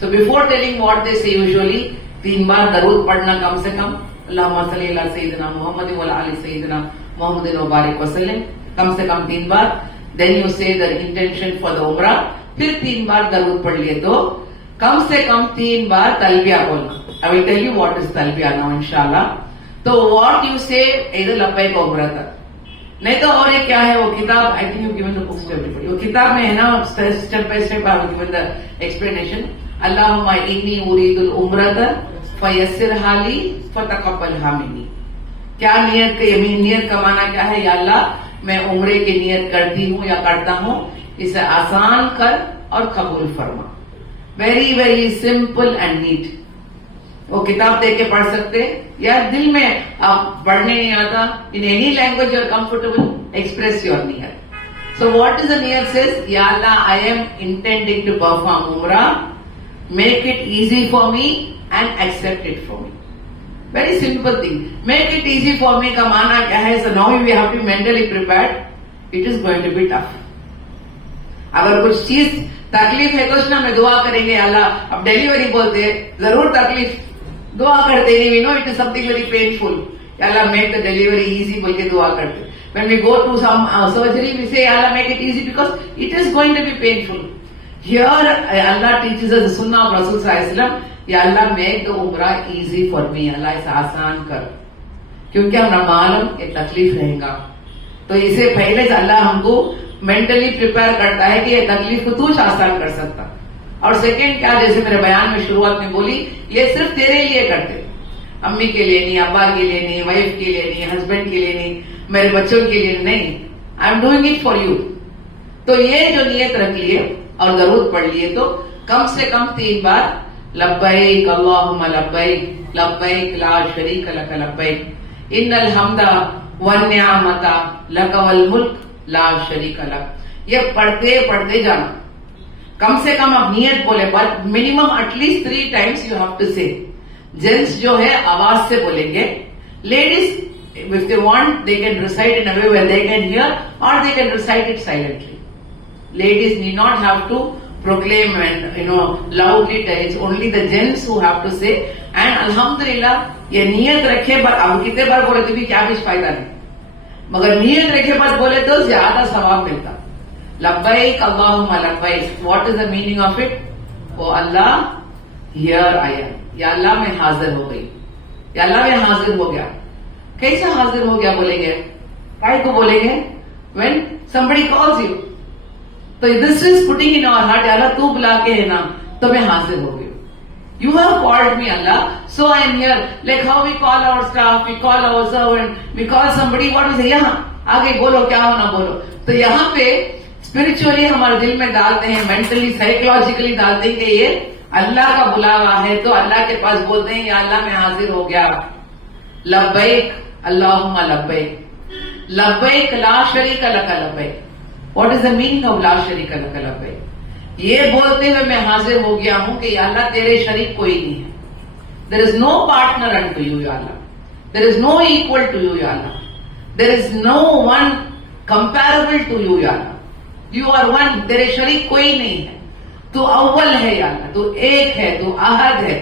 So before telling what they say usually 3 बार दरूद पढ़ना कम से कम, अल्लाहुम्मा सल्ली अला सय्यिदिना मुहम्मद व अला आलि सय्यिदिना मुहम्मद व बारिक वसल्लम, कम से कम 3 बार। देन यू से द इंटेंशन फॉर द उम्रा, फिर 3 बार दरूद पढ़ लिए तो कम से कम 3 बार तलबिया बोलना। I will tell you what is तलबिया नाउ इंशाल्लाह। तो व्हाट यू से इधर लब्बैक उम्रता, नहीं तो और ये क्या है वो किताब, I think you given the books to everybody, वो किताब में है ना step by step I have given the explanation. अल्लाहुम्मा इन्नी उरीदुल उम्रता फयस्सिरहा ली फतकब्बलहा मिन्नी। क्या नियत का, नियत का माना क्या है, या अल्लाह मैं उम्रे की नियत करती हूँ या करता हूँ, इसे आसान कर और कबूल फरमा। Very very simple and neat. वो किताब देख के पढ़ सकते, या दिल में आप पढ़ने नहीं आता, in any language you are comfortable express your नियत। सो व्हाट इज द नियत सेज, या Allah I am intending to perform उम्रा, make it easy for me and accept it for me. Very simple thing, make it easy for me का माना क्या है, so now we have to mentally prepared, it is going to be tough. अगर कुछ चीज तकलीफ है कुछ ना, मैं दुआ करेंगे अल्लाह, अब डिलीवरी बोलते जरूर तकलीफ दुआ करते नहीं, we know it is something very painful, Allah make the delivery easy बोल के दुआ करते। When we go to some surgery we say Allah make it easy because it is going to be painful. Here Allah teaches us the सुन्नह of रसूल सल्लल्लाहु अलैहि वसल्लम, या अल्लाह मेक द उम्रा इजी फॉर मी, अल्लाह इसे आसान कर, क्योंकि हमरा मालूम ये तकलीफ रहेगा। तो इसे पहले से अल्लाह हमको मेंटली प्रिपेयर करता है कि ये तकलीफ को तू आसान कर सकता। और सेकंड क्या, जैसे मेरे बयान में शुरुआत में बोली, ये सिर्फ तेरे लिए करते, अम्मी के लिए नहीं, अब्बा के लिए नहीं, वाइफ के लिए नहीं, हस्बैंड के लिए नहीं, मेरे बच्चों के लिए नहीं, आई am doing it for you. तो ये जो नियत रख लिए और दरूद पढ़ लिए तो कम से कम 3 बार लब्बैक अल्लाहुम्मा लब्बैक लब्बैक ला शरीक लक लब्बैक इन्नल हम्दा वन निअमता लक वल मुल्क ला शरीक लक, ये पढ़ते पढ़ते जाना। कम से कम आप नियत बोले, but minimum at least 3 times you have to say. Gents जो है आवाज से बोलेंगे, ladies if they want they can recite in a way where they can hear और they can recite it silently. Ladies need not have to proclaim and loudly tell, it's only the gents who have to say। and alhamdulillah ये नियत रखे, पर अब कितने बार बोले तो भी क्या कुछ फायदा नहीं, मगर नियत रखे पर बोले तो ज्यादा सवाब मिलता। लब्बैक अल्लाहुम्मा लब्बैक, what is the meaning of it, oh Allah here I am, या अल्लाह मैं हाजिर हो गई, या अल्लाह मैं हाजिर हो गया। कैसे हाजिर हो गया बोलेंगे, काय को बोलेंगे, व्हेन somebody calls you, तो this is putting in our heart, Allah तू बुला के है ना तो मैं हाजिर हो गई, you have called me Allah, so I am here. Like how we call our staff, we call our servant, we call somebody, what is, यहाँ आगे बोलो, क्या होना बोलो। तो यहाँ पे स्पिरिचुअली हमारे दिल में डालते हैं, मेंटली साइकोलॉजिकली डालते हैं कि ये अल्लाह का बुलावा है, तो अल्लाह के पास बोलते हैं या अल्लाह मैं हाजिर हो गया। लब्बैक अल्लाहुम्मा लब्बैक लब्बैक ला शरीक लक लब्बैक, what is the meaning of ला शरीक लक लब्बैक, ये बोलते हुए मैं हाजिर हो गया हूं कि या अल्लाह तेरे शरीक कोई नहीं है, there is no partner unto you या Allah, there is no equal to you या Allah, there is no one comparable to you या अल्लाह, यू आर वन, तेरे शरीक कोई नहीं है, तू अव्वल है या अल्लाह, तू एक है, तू अहद है,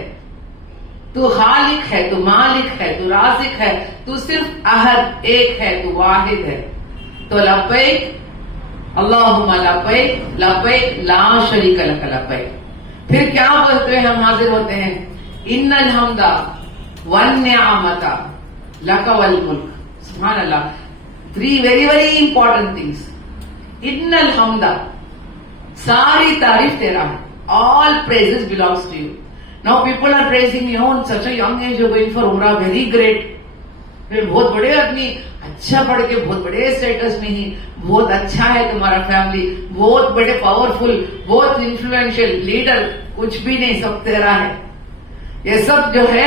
तू खालिक है, तू मालिक है, तू राज़िक है, तू सिर्फ अहद एक है, तू वाहिद है। तो लब्बैक अल्लाहुम्मा लब्बैक लब्बैक ला शरीक लक लब्बैक। फिर क्या बोलते हुए हम हाजिर होते हैं, इन्नल हम्दा वन निअमता लक वल मुल्क, सुभान अल्लाह। 3 वेरी वेरी इंपॉर्टेंट थिंग्स, इन्नल हम्दा, सारी तारीफ तेरा है, all praises belongs to you. Now people are praising me, oh, in such a young age you're going for umrah, very great, फिर बहुत बड़े आदमी, अच्छा पढ़ के बहुत बड़े स्टेटस में ही, बहुत अच्छा है तुम्हारा फैमिली, बहुत बड़े पावरफुल, बहुत इन्फ्लुएंशियल लीडर, कुछ भी नहीं, सब तेरा है। ये सब जो है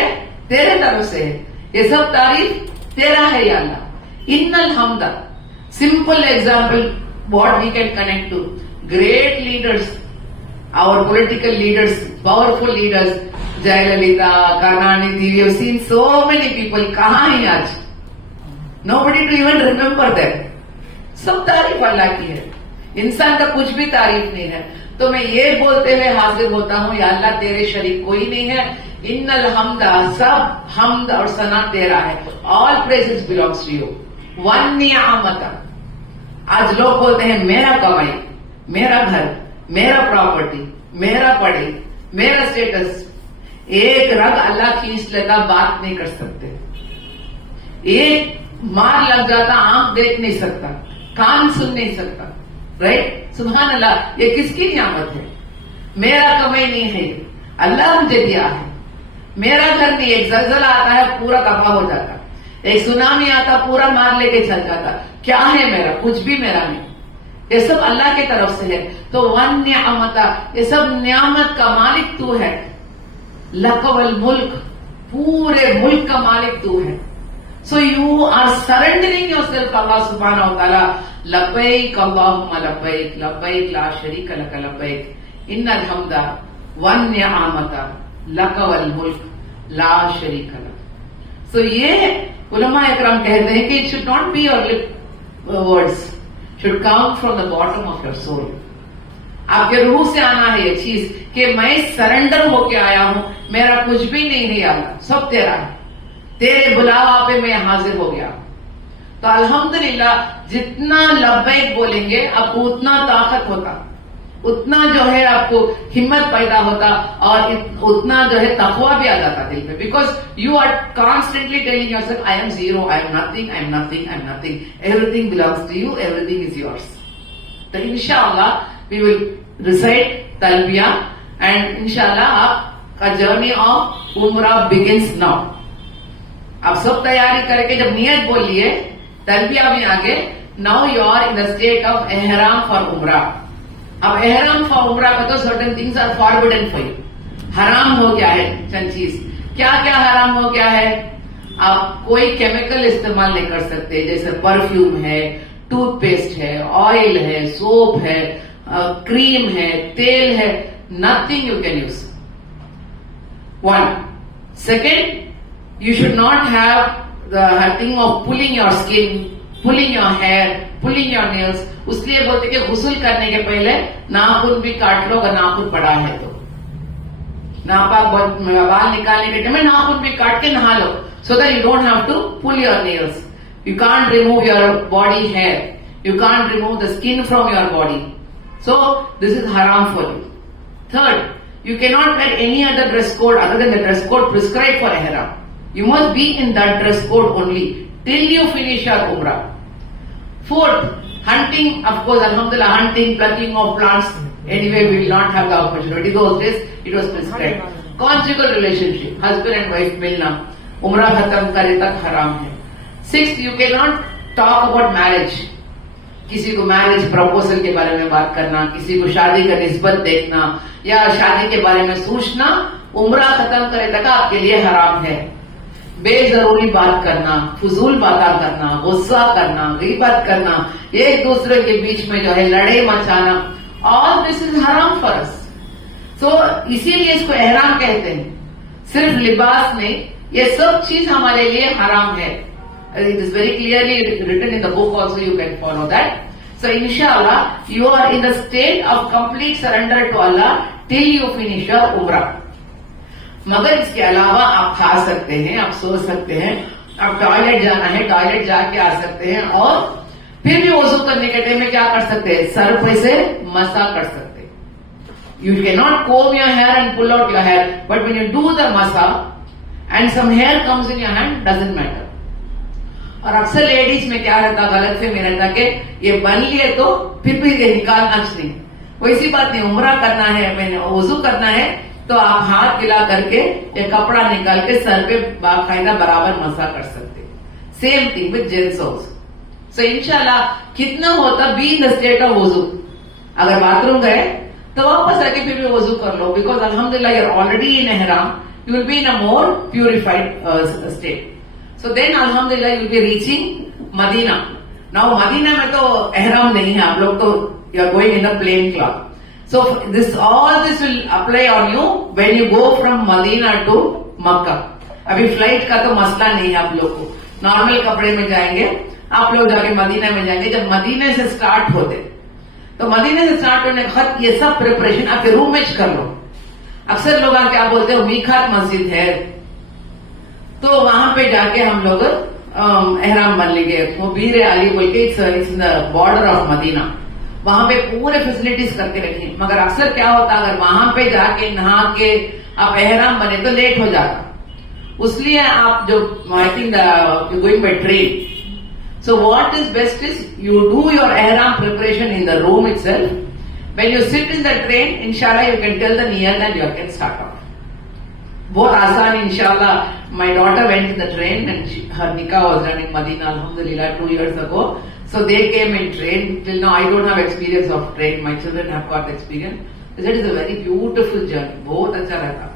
तेरे तरफ से है, ये सब तारीफ तेरा है या अल्लाह। इन्नल हम्दा, simple example what we can connect to great leaders, our political leaders, powerful leaders, Jayalalitha, Karunanidhi, we have seen so many people, कहाँ हैं आज? Nobody to even remember them. सब तारीफ अल्लाह की है, इंसान का कुछ भी तारीफ नहीं है। तो मैं ये बोलते हुए हाजिर होता हूँ, या अल्लाह तेरे शरीक कोई नहीं है। इन्नल हम्दा, सब हम्द और सना तेरा है। All praises belongs to you. One नियामत, आज लोग बोलते हैं मेरा कमाई, मेरा घर, मेरा प्रॉपर्टी, मेरा पढ़ाई, मेरा स्टेटस, एक रग अल्लाह खींच लेता, बात नहीं कर सकते। एक मार लग जाता, आंख देख नहीं सकता, कान सुन नहीं सकता, राइट? सुभान अल्लाह, ये किसकी नियामत है? मेरा कमाई नहीं है, अल्लाह मुझे दिया है। मेरा घर नहीं, एक जलजला आता है पूरा तबाह हो जाता, एक सुनामी आता पूरा मार लेके चल जाता। क्या है मेरा? कुछ भी मेरा नहीं, ये सब अल्लाह की तरफ से है। तो वन नियामता, ये सब नियामत का मालिक तू है। लकवल मुल्क, पूरे मुल्क का मालिक तू है। So you are surrendering yourself Allah सुब्हानहू व तआला। लब्बैक अल्लाहुम्मा लब्बैक, लब्बैक ला शरीक लक लब्बैक, इन्नल हम्दा वन नियामता लकवल मुल्क ला शरीक लक। सो ये उलमा इकराम कहते हैं कि it should not be your lip words, should come from the bottom of your soul. आपके रूह से आना है ये चीज कि मैं सरेंडर होके आया हूं, मेरा कुछ भी नहीं है अल्लाह, सब तेरा है, तेरे बुलावा पे मैं हाजिर हो गया। तो अल्हम्दुलिल्लाह, जितना लब्बैक बोलेंगे आपको उतना ताकत होता, उतना जो है आपको हिम्मत पैदा होता, और उतना जो है तकवा भी आ जाता दिल में। Because you are constantly telling yourself, I am zero, I am nothing, I am nothing, I am nothing, everything belongs to you, everything is yours. तो इंशाअल्लाह we will recite talbiyah, and इंशाअल्लाह आपका journey of umrah begins now. आप सब तैयारी करके जब नियत बोल लिए, तलबिया भी आगे, now you are in the state of एहराम फॉर उम्रा। अब एहराम फॉर उम्रा में तो certain things are forbidden for you, हराम हो गया है चंद चीज। क्या क्या हराम हो गया है? आप कोई केमिकल इस्तेमाल नहीं कर सकते, जैसे परफ्यूम है, टूथपेस्ट है, ऑयल है, सोप है, क्रीम है, तेल है, nothing you can use. One. Second, you should not have the thing of pulling your skin, pulling your hair, pulling your nails. उसलिए बोलते कि गुस्ल करने के पहले नाखून भी काट लो, अगर नाखून पड़ा है तो। नापाक बाल निकालने के टाइम में नाखून भी काट के नहा लो, so that you don't have to pull your nails. You can't remove your body hair. You can't remove the skin from your body. So this is haram for you. Third, you cannot wear any other dress code other than the dress code prescribed for ihram. You must be in that dress code only till you finish your umrah. Fourth, hunting, of course, alhamdulillah, hunting, plucking of plants, anyway we will not have the opportunity. Those days it was prescribed. Conjugal relationship, husband and wife milna, umrah khatam kare tak haram hai. Sixth, you cannot talk about marriage. किसी को marriage proposal के बारे में बात करना, किसी को शादी का निस्बत देखना या शादी के बारे में सोचना उम्रा खत्म करे तक आपके लिए हराम है। बेजरूरी बात करना, फजूल बातें करना, गुस्सा करना, गीबत करना, एक दूसरे के बीच में जो है लड़ाई मचाना, ऑल दिस इज हराम फॉर अस। सो इसीलिए इसको एहराम कहते हैं, सिर्फ लिबास नहीं, ये सब चीज हमारे लिए हराम है। It is very clearly written in the book also, you can follow that. So inshallah, you are in the state of complete surrender to Allah till you finish your umrah. मगर इसके अलावा आप खा सकते हैं, आप सो सकते हैं, आप टॉयलेट जाना है टॉयलेट जाके आ सकते हैं, और फिर भी वजू करने के टाइम में क्या कर सकते हैं? सर पे से मसा कर सकते हैं। You cannot comb your hair and pull out your hair, but when you do the masa and some hair comes in your hand, doesn't matter. और अक्सर लेडीज में क्या रहता, गलत फहमी रहता कि ये बन लिए तो फिर ये निकालना नहीं, वैसी बात नहीं। उम्रा करना है, मैंने वजू करना है, तो आप हाथ गिला करके ये कपड़ा निकाल के सर पे बाकायदा बराबर मसा कर सकते। Same thing with gents also. So इंशाल्लाह कितना होता be in the state of वजू. अगर बाथरूम गए तो वापस आके फिर भी वजू कर लो, बिकॉज अल्हम्दुलिल्लाह यू आर ऑलरेडी इन एहराम, you will be in a more purified state. So then अल्हम्दुलिल्लाह you will be reaching Medina. Now Medina में तो एहराम नहीं है, आप लोग तो you are going in a plain cloth. So all this will apply on you when you go from Medina to Makkah. अभी फ्लाइट का तो मसला नहीं है आप लोग को, नॉर्मल कपड़े में जाएंगे आप लोग, जाके मदीना में जाएंगे. जब मदीने से स्टार्ट होते तो मदीने से स्टार्ट होने के बाद ये सब प्रिपरेशन आपके रूम में कर लो. अक्सर लोग क्या बोलते हैं मीकात मस्जिद है, तो वहां पे जाके हम लोग एहराम बन लेंगे. वो बीर अली बोल के it's in the border of Medina, वहां पे पूरे फैसिलिटीज करके रखी. मगर अक्सर क्या होता अगर वहां पे जाके नहा के आप एहराम बने तो लेट हो जाता. उसलिए आप जो I think going by train. So what is best is you do your एहराम preparation in the room itself. When you sit in the train इंशाल्लाह you can tell the near and you can start out. बहुत आसान इंशाल्लाह. My daughter went in the train and her निकाह was done in Medina अल्हम्दुलिल्लाह 2 years ago. So they came in train. Till now I don't have experience of train. My children have got experience. So that is a very beautiful journey. बहुत अच्छा रहता.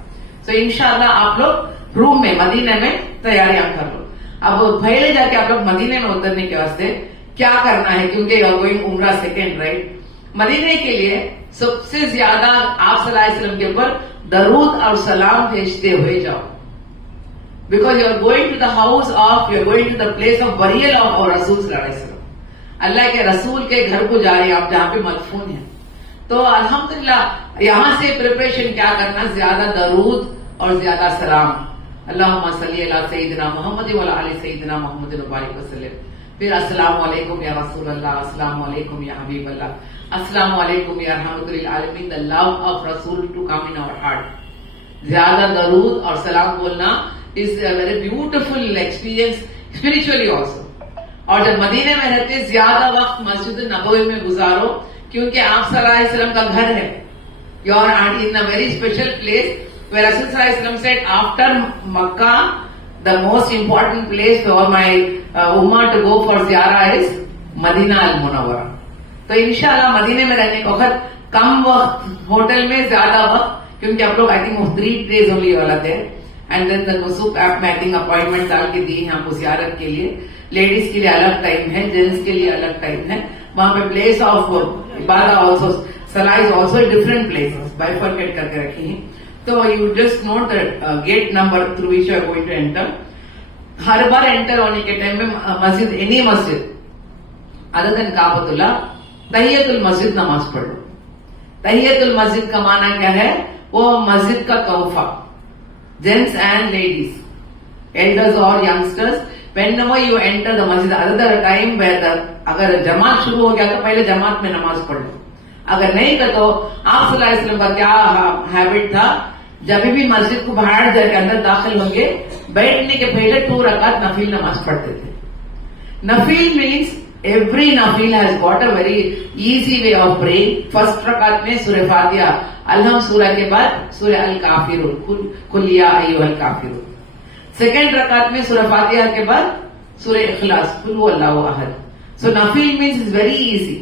So इंशाल्लाह आप लोग room में मदीने में तैयारियां कर लो. अब पहले जाके आप लोग मदीने में उतरने के वास्ते क्या करना है, क्योंकि यू आर गोइंग उम्रा सेकेंड राइट. मदीने के लिए सबसे ज्यादा आप सल्लल्लाहु अलैहि वसल्लम के ऊपर दरूद और सलाम भेजते हुए जाओ. Because you are going to the house of, you are going to the place of burial of और रसूल सल्लल्लाहु अलैहि वसल्लम. अल्लाह के रसूल के घर को जा रहे हैं आप, जहां पे मदफून है. तो अल्हम्दुलिल्लाह यहां से प्रिपरेशन क्या करना, ज्यादा दरूद और ज्यादा सलाम. अल्लाहुम्मा सल्ली अला सय्यिदिना मुहम्मद व अला आलि सय्यिदिना मुहम्मद व बारिक वसल्लम. फिर अस्सलामु अलैकुम या रसूल अल्लाह, अस्सलामु अलैकुम या हबीब अल्लाह, अस्सलामु अलैकुम या रहमतुल लिल आलमीन. द लव ऑफ रसूल to come in our heart. ज्यादा दरूद और सलाम बोलना is a very beautiful experience spiritually also. और जब मदीने में रहते ज्यादा वक्त मस्जिद नबवी में गुजारो, क्योंकि आप सल्लल्लाहु अलैहि वसल्लम का घर है. You are in a very special place where रसूल सल्लल्लाहु अलैहि वसल्लम said after Mecca the most important place for my उम्मा टू गो फॉर ज़ियारा इज मदीना अल मुनव्वरा. तो इंशाल्लाह मदीने में रहने का वक्त कम वक्त, होटल में ज्यादा वक्त, क्योंकि आप लोग आई थिंक 3 days ओनली वाला थे. एंड देन द नुसूक ऐप में आई थिंक अपॉइंटमेंट डाल के दी है आपको ज़ियारत के लिए. लेडीज के लिए अलग टाइम है, जेंट्स के लिए अलग टाइम है. वहां पे प्लेस ऑफ इबादत ऑल्सो सलाह is also different places bifurcate करके रखी है. तो you just note the gate number through which you are going to enter. हर बार एंटर होने के टाइम में मस्जिद, एनी मस्जिद अदर देन काबतुल्लाह, तहियतुल मस्जिद नमाज पढ़ लो. तहियतुल मस्जिद का माना क्या है, वो मस्जिद का तोहफा. जेंट्स एंड लेडीज, एल्डर्स और youngsters, whenever you enter the masjid, other time where the अगर जमात शुरू हो गया तो पहले जमात में नमाज पढ़ लो. अगर नहीं तो आप सल्लल्लाहु अलैहि वसल्लम का क्या हैबिट था, जब भी मस्जिद को बाहर जाके अंदर दाखिल होंगे बैठने के पहले 2 रकात नफील नमाज पढ़ते थे. नफील मीन्स एवरी नफील has got a very easy way of praying. First रकात में सूरह फातिहा, अलहम सूरह के बाद सूरह अल काफिरून, कुल या अय्युहल काफिरून. सेकेंड रकात में सूरह फातिहा के बाद सूरह इखलास, कुल हुवल्लाहु अहद. सो नफील मीन्स इज वेरी इजी.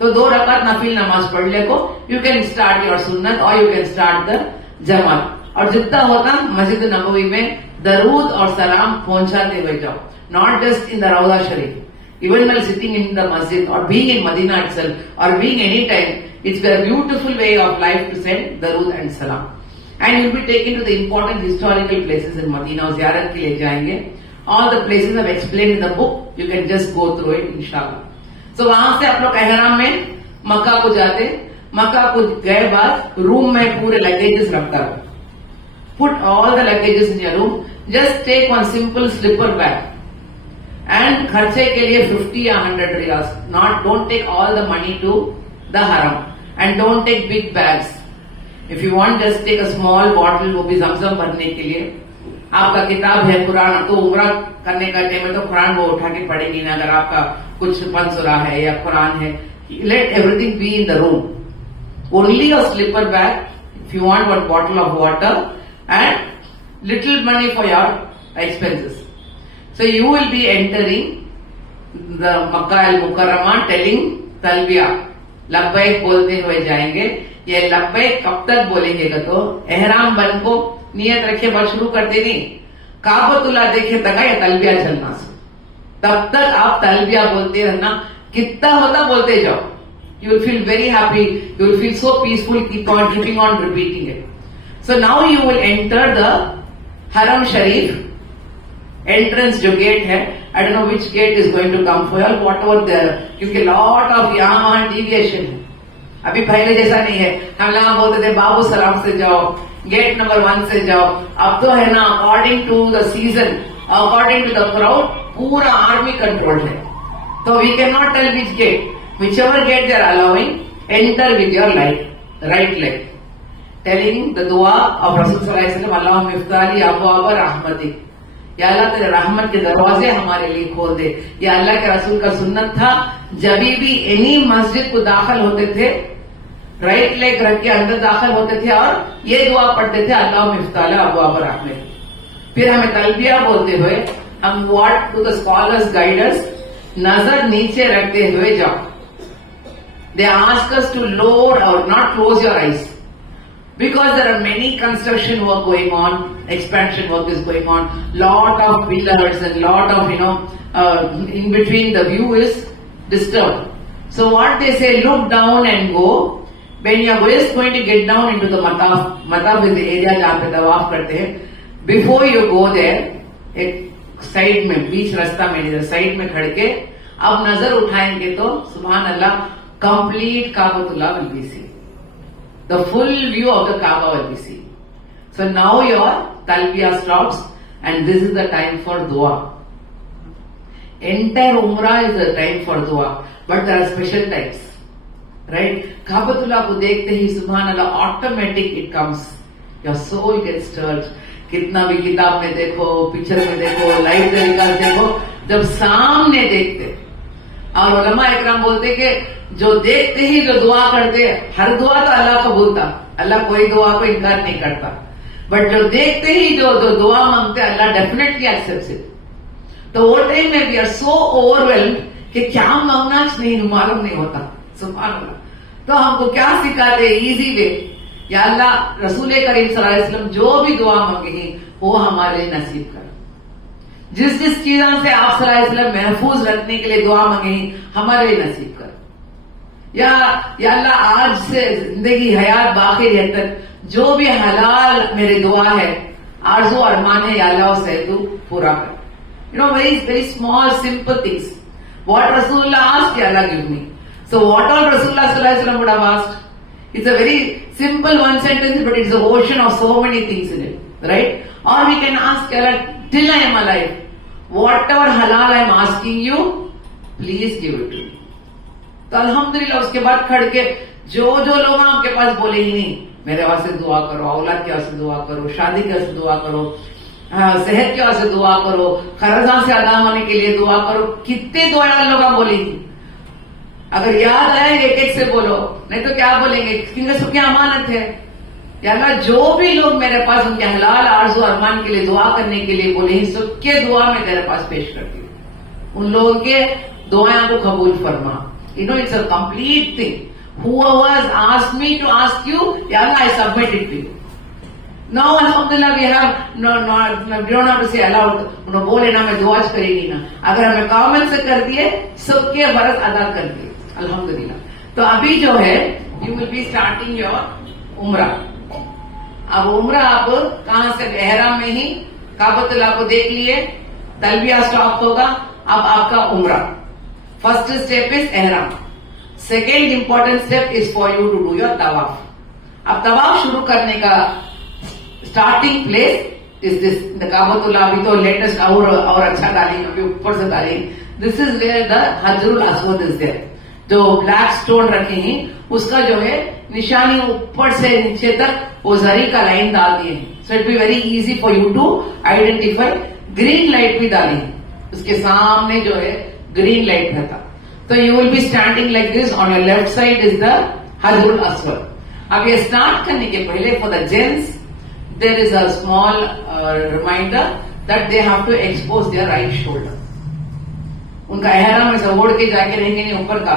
तो 2 रकात नफील नमाज पढ़ ले को यू कैन स्टार्ट योर सुन्नत और यू कैन स्टार्ट द जमात. और जितना होता मस्जिद नबवी में दरूद और सलाम पहुंचाते हुए जाओ. Not just in the Rauza Sharif, even while sitting in the masjid or being in Medina itself or being any time, it's a beautiful way of life to send darood and salam. And you'll be taken to the important historical places in Medina. और ज़ियारत के लिए जाएंगे. All the places I've explained in the book. You can just go through it, inshallah. So वहां से आप लोग एहराम में मक्का को जाते. मक्का को गए बाद रूम में पूरे लगेजेस रखता रहो. Put all the luggages in your room. Just take one simple slipper bag. And खर्चे के लिए 50 या 100 riyals. Don't take all the money to the haram. And don't take big bags. If you want, just take a small bottle, वो भी जमजम भरने के लिए. आपका किताब है कुरान, तो उम्रा करने का टाइम है तो कुरान वो उठा के पढ़ेगी ना. अगर आपका कुछ पंसुरा है या कुरान है, let everything be in the room. Only a slipper bag. If you want, one bottle of water and little money for your expenses. So you will be entering the Makkah al-Mukarrama telling तलबिया, लब्बैक बोलते हुए जाएंगे। ये लब्बैक कब तक बोलेंगे तो एहराम बन को नियत रखे बात शुरू करते नहीं, काबतुल्लाह देखे तक ये तलबिया चलना से, तब तक आप तलबिया बोलते रहना, कितना होता बोलते जाओ। You will feel very happy, you will feel so peaceful, keeping on repeating it. So now you will enter the Haram Sharif entrance जो गेट है, I don't know which gate is going to come for you, whatever there, क्योंकि lot of यहाँ deviation है, अभी पहले जैसा नहीं है। हम लोग बोलते थे बाबू सलाम से जाओ, गेट नंबर 1 से जाओ, अब तो है ना according to the season, according to the crowd पूरा आर्मी कंट्रोल है, तो we can not tell which gate, whichever gate they are allowing, enter with your right leg, telling the dua of Rasul sallallahu alaihi wasallam, Allahumma iftali abwaaba rahmatik, या अल्लाह तेरे रहमत के दरवाजे हमारे लिए खोल दे। या अल्लाह के रसूल का सुन्नत था, जब भी एनी मस्जिद को दाखिल होते थे राइट लेग रख के अंदर दाखिल होते थे और ये दुआ पढ़ते थे, अल्लाह इफ्ताला अब्वाब रहमत। फिर हमें तलबिया बोलते हुए हम what to the scholars guiders, नजर नीचे रखते हुए जाओ। They ask us to lower और not close your eyes, because there are many construction work going on, expansion work is going on, lot of pillars and lot of in between the view is disturbed. So what they say, look down and go. When you are just going to get down into the mataf is the area जहाँ पे तवाफ करते हैं, before you go there एक side में बीच रास्ता में इधर side में खड़ के अब नजर उठाएंगे तो सुभान अल्लाह complete काबतुल्लाह will be seen. The full view of the Kaaba will be seen. So now your talbiya stops and this is the time for dua. Entire Umrah is the time for dua, but there are special times, right? Kaabatullah को देखते ही Subhanallah automatic it comes. Your soul gets stirred. कितना भी किताब में देखो, picture में देखो, live तरीका से देखो, जब सामने देखते और उलमा इकराम बोलते कि जो देखते ही जो दुआ करते, हर दुआ तो अल्लाह कबूलता, अल्लाह कोई दुआ को इनकार नहीं करता, बट जो देखते ही जो दुआ मांगते अल्लाह डेफिनेटली एक्सेप्ट्स इट। तो वो टाइम में वी आर सो ओवरवेल्म्ड कि क्या मांगना नहीं मालूम नहीं होता। सुभान अल्लाह। तो हमको क्या सिखाते इजी वे, या अल्लाह रसूल करीम सल्लल्लाहु अलैहि वसल्लम जो भी दुआ मांगे वो हमारे नसीब कर, जिस चीजों से आप सल्लल्लाहु अलैहि वसल्लम महफूज रखने के लिए दुआ मांगे हमारे नसीब कर। या अल्लाह आज से जिंदगी हयात बाकी रहते तक जो भी हलाल मेरे दुआ है, आरज़ू अरमान है, या अल्लाह उसे तू पूरा कर। Very small simple things, what रसूलुल्लाह asked Allah give me. So what all रसूलुल्लाह सल्लल्लाहु अलैहि वसल्लम would have asked, it's a very simple one sentence but it's an ocean of so many things in it, right? और we can ask Allah till I am alive, whatever हलाल I am asking you please give it to me. तो अल्हम्दुलिल्लाह उसके बाद खड़ के जो लोग आपके पास बोले ही नहीं, मेरे वास्ते दुआ करो, औलाद के वास्ते दुआ करो, शादी के वास्ते दुआ करो, सेहत के वास्ते दुआ करो, कर्जा से अदा होने के लिए दुआ करो, कितने दुआ लोग बोली थी। अगर याद आए एक एक से बोलो, नहीं तो क्या बोलेंगे, क्योंकि सबकी अमानत है। या अल्लाह जो भी लोग मेरे पास उनके हलाल आरज़ू अरमान के लिए दुआ करने के लिए बोले हैं, सबके दुआ में तेरे पास पेश करती हूँ, उन लोगों के दुआओं को कबूल फरमा। It's a complete thing. Whoever has asked me to ask you, Ya Allah, I submit it to you. Now, alhamdulillah, we don't have to say aloud, उन्होंने बोले ना मैं दुआ करेगी ना, अगर हमें कॉमन से कर दिए सबके फर्ज अदा कर दिए, अल्हम्दुलिल्लाह। तो अभी जो है you will be starting your उम्रा। अब उम्रा आप कहां से, एहराम में ही काबतुल्लाह को देख लिए, तलबिया स्टॉप होगा, अब आपका उम्रा। First step is ihram. Second important step is for you to do your tawaf. अब तवाफ शुरू करने का starting place is this, the Kaabatullah। अभी तो लेटेस्ट और अच्छा डालेंगे, अभी ऊपर से डालेंगे। This is where the Hajrul Aswad is there. जो ब्लैक स्टोन रखे हैं उसका जो है निशानी ऊपर से नीचे तक वो जरी का लाइन डाल दिए हैं। So it will be very easy for you to identify। Green light भी डाली है, उसके सामने जो है ग्रीन लाइट रहता। तो you will be standing like this, on your left side is the हजरुल अस्वद। अब ये स्टार्ट करने के पहले for the gents there is a small reminder that they have to expose their right shoulder. उनका एहराम ऐसा ओढ़ के जाके रहेंगे नहीं ऊपर का,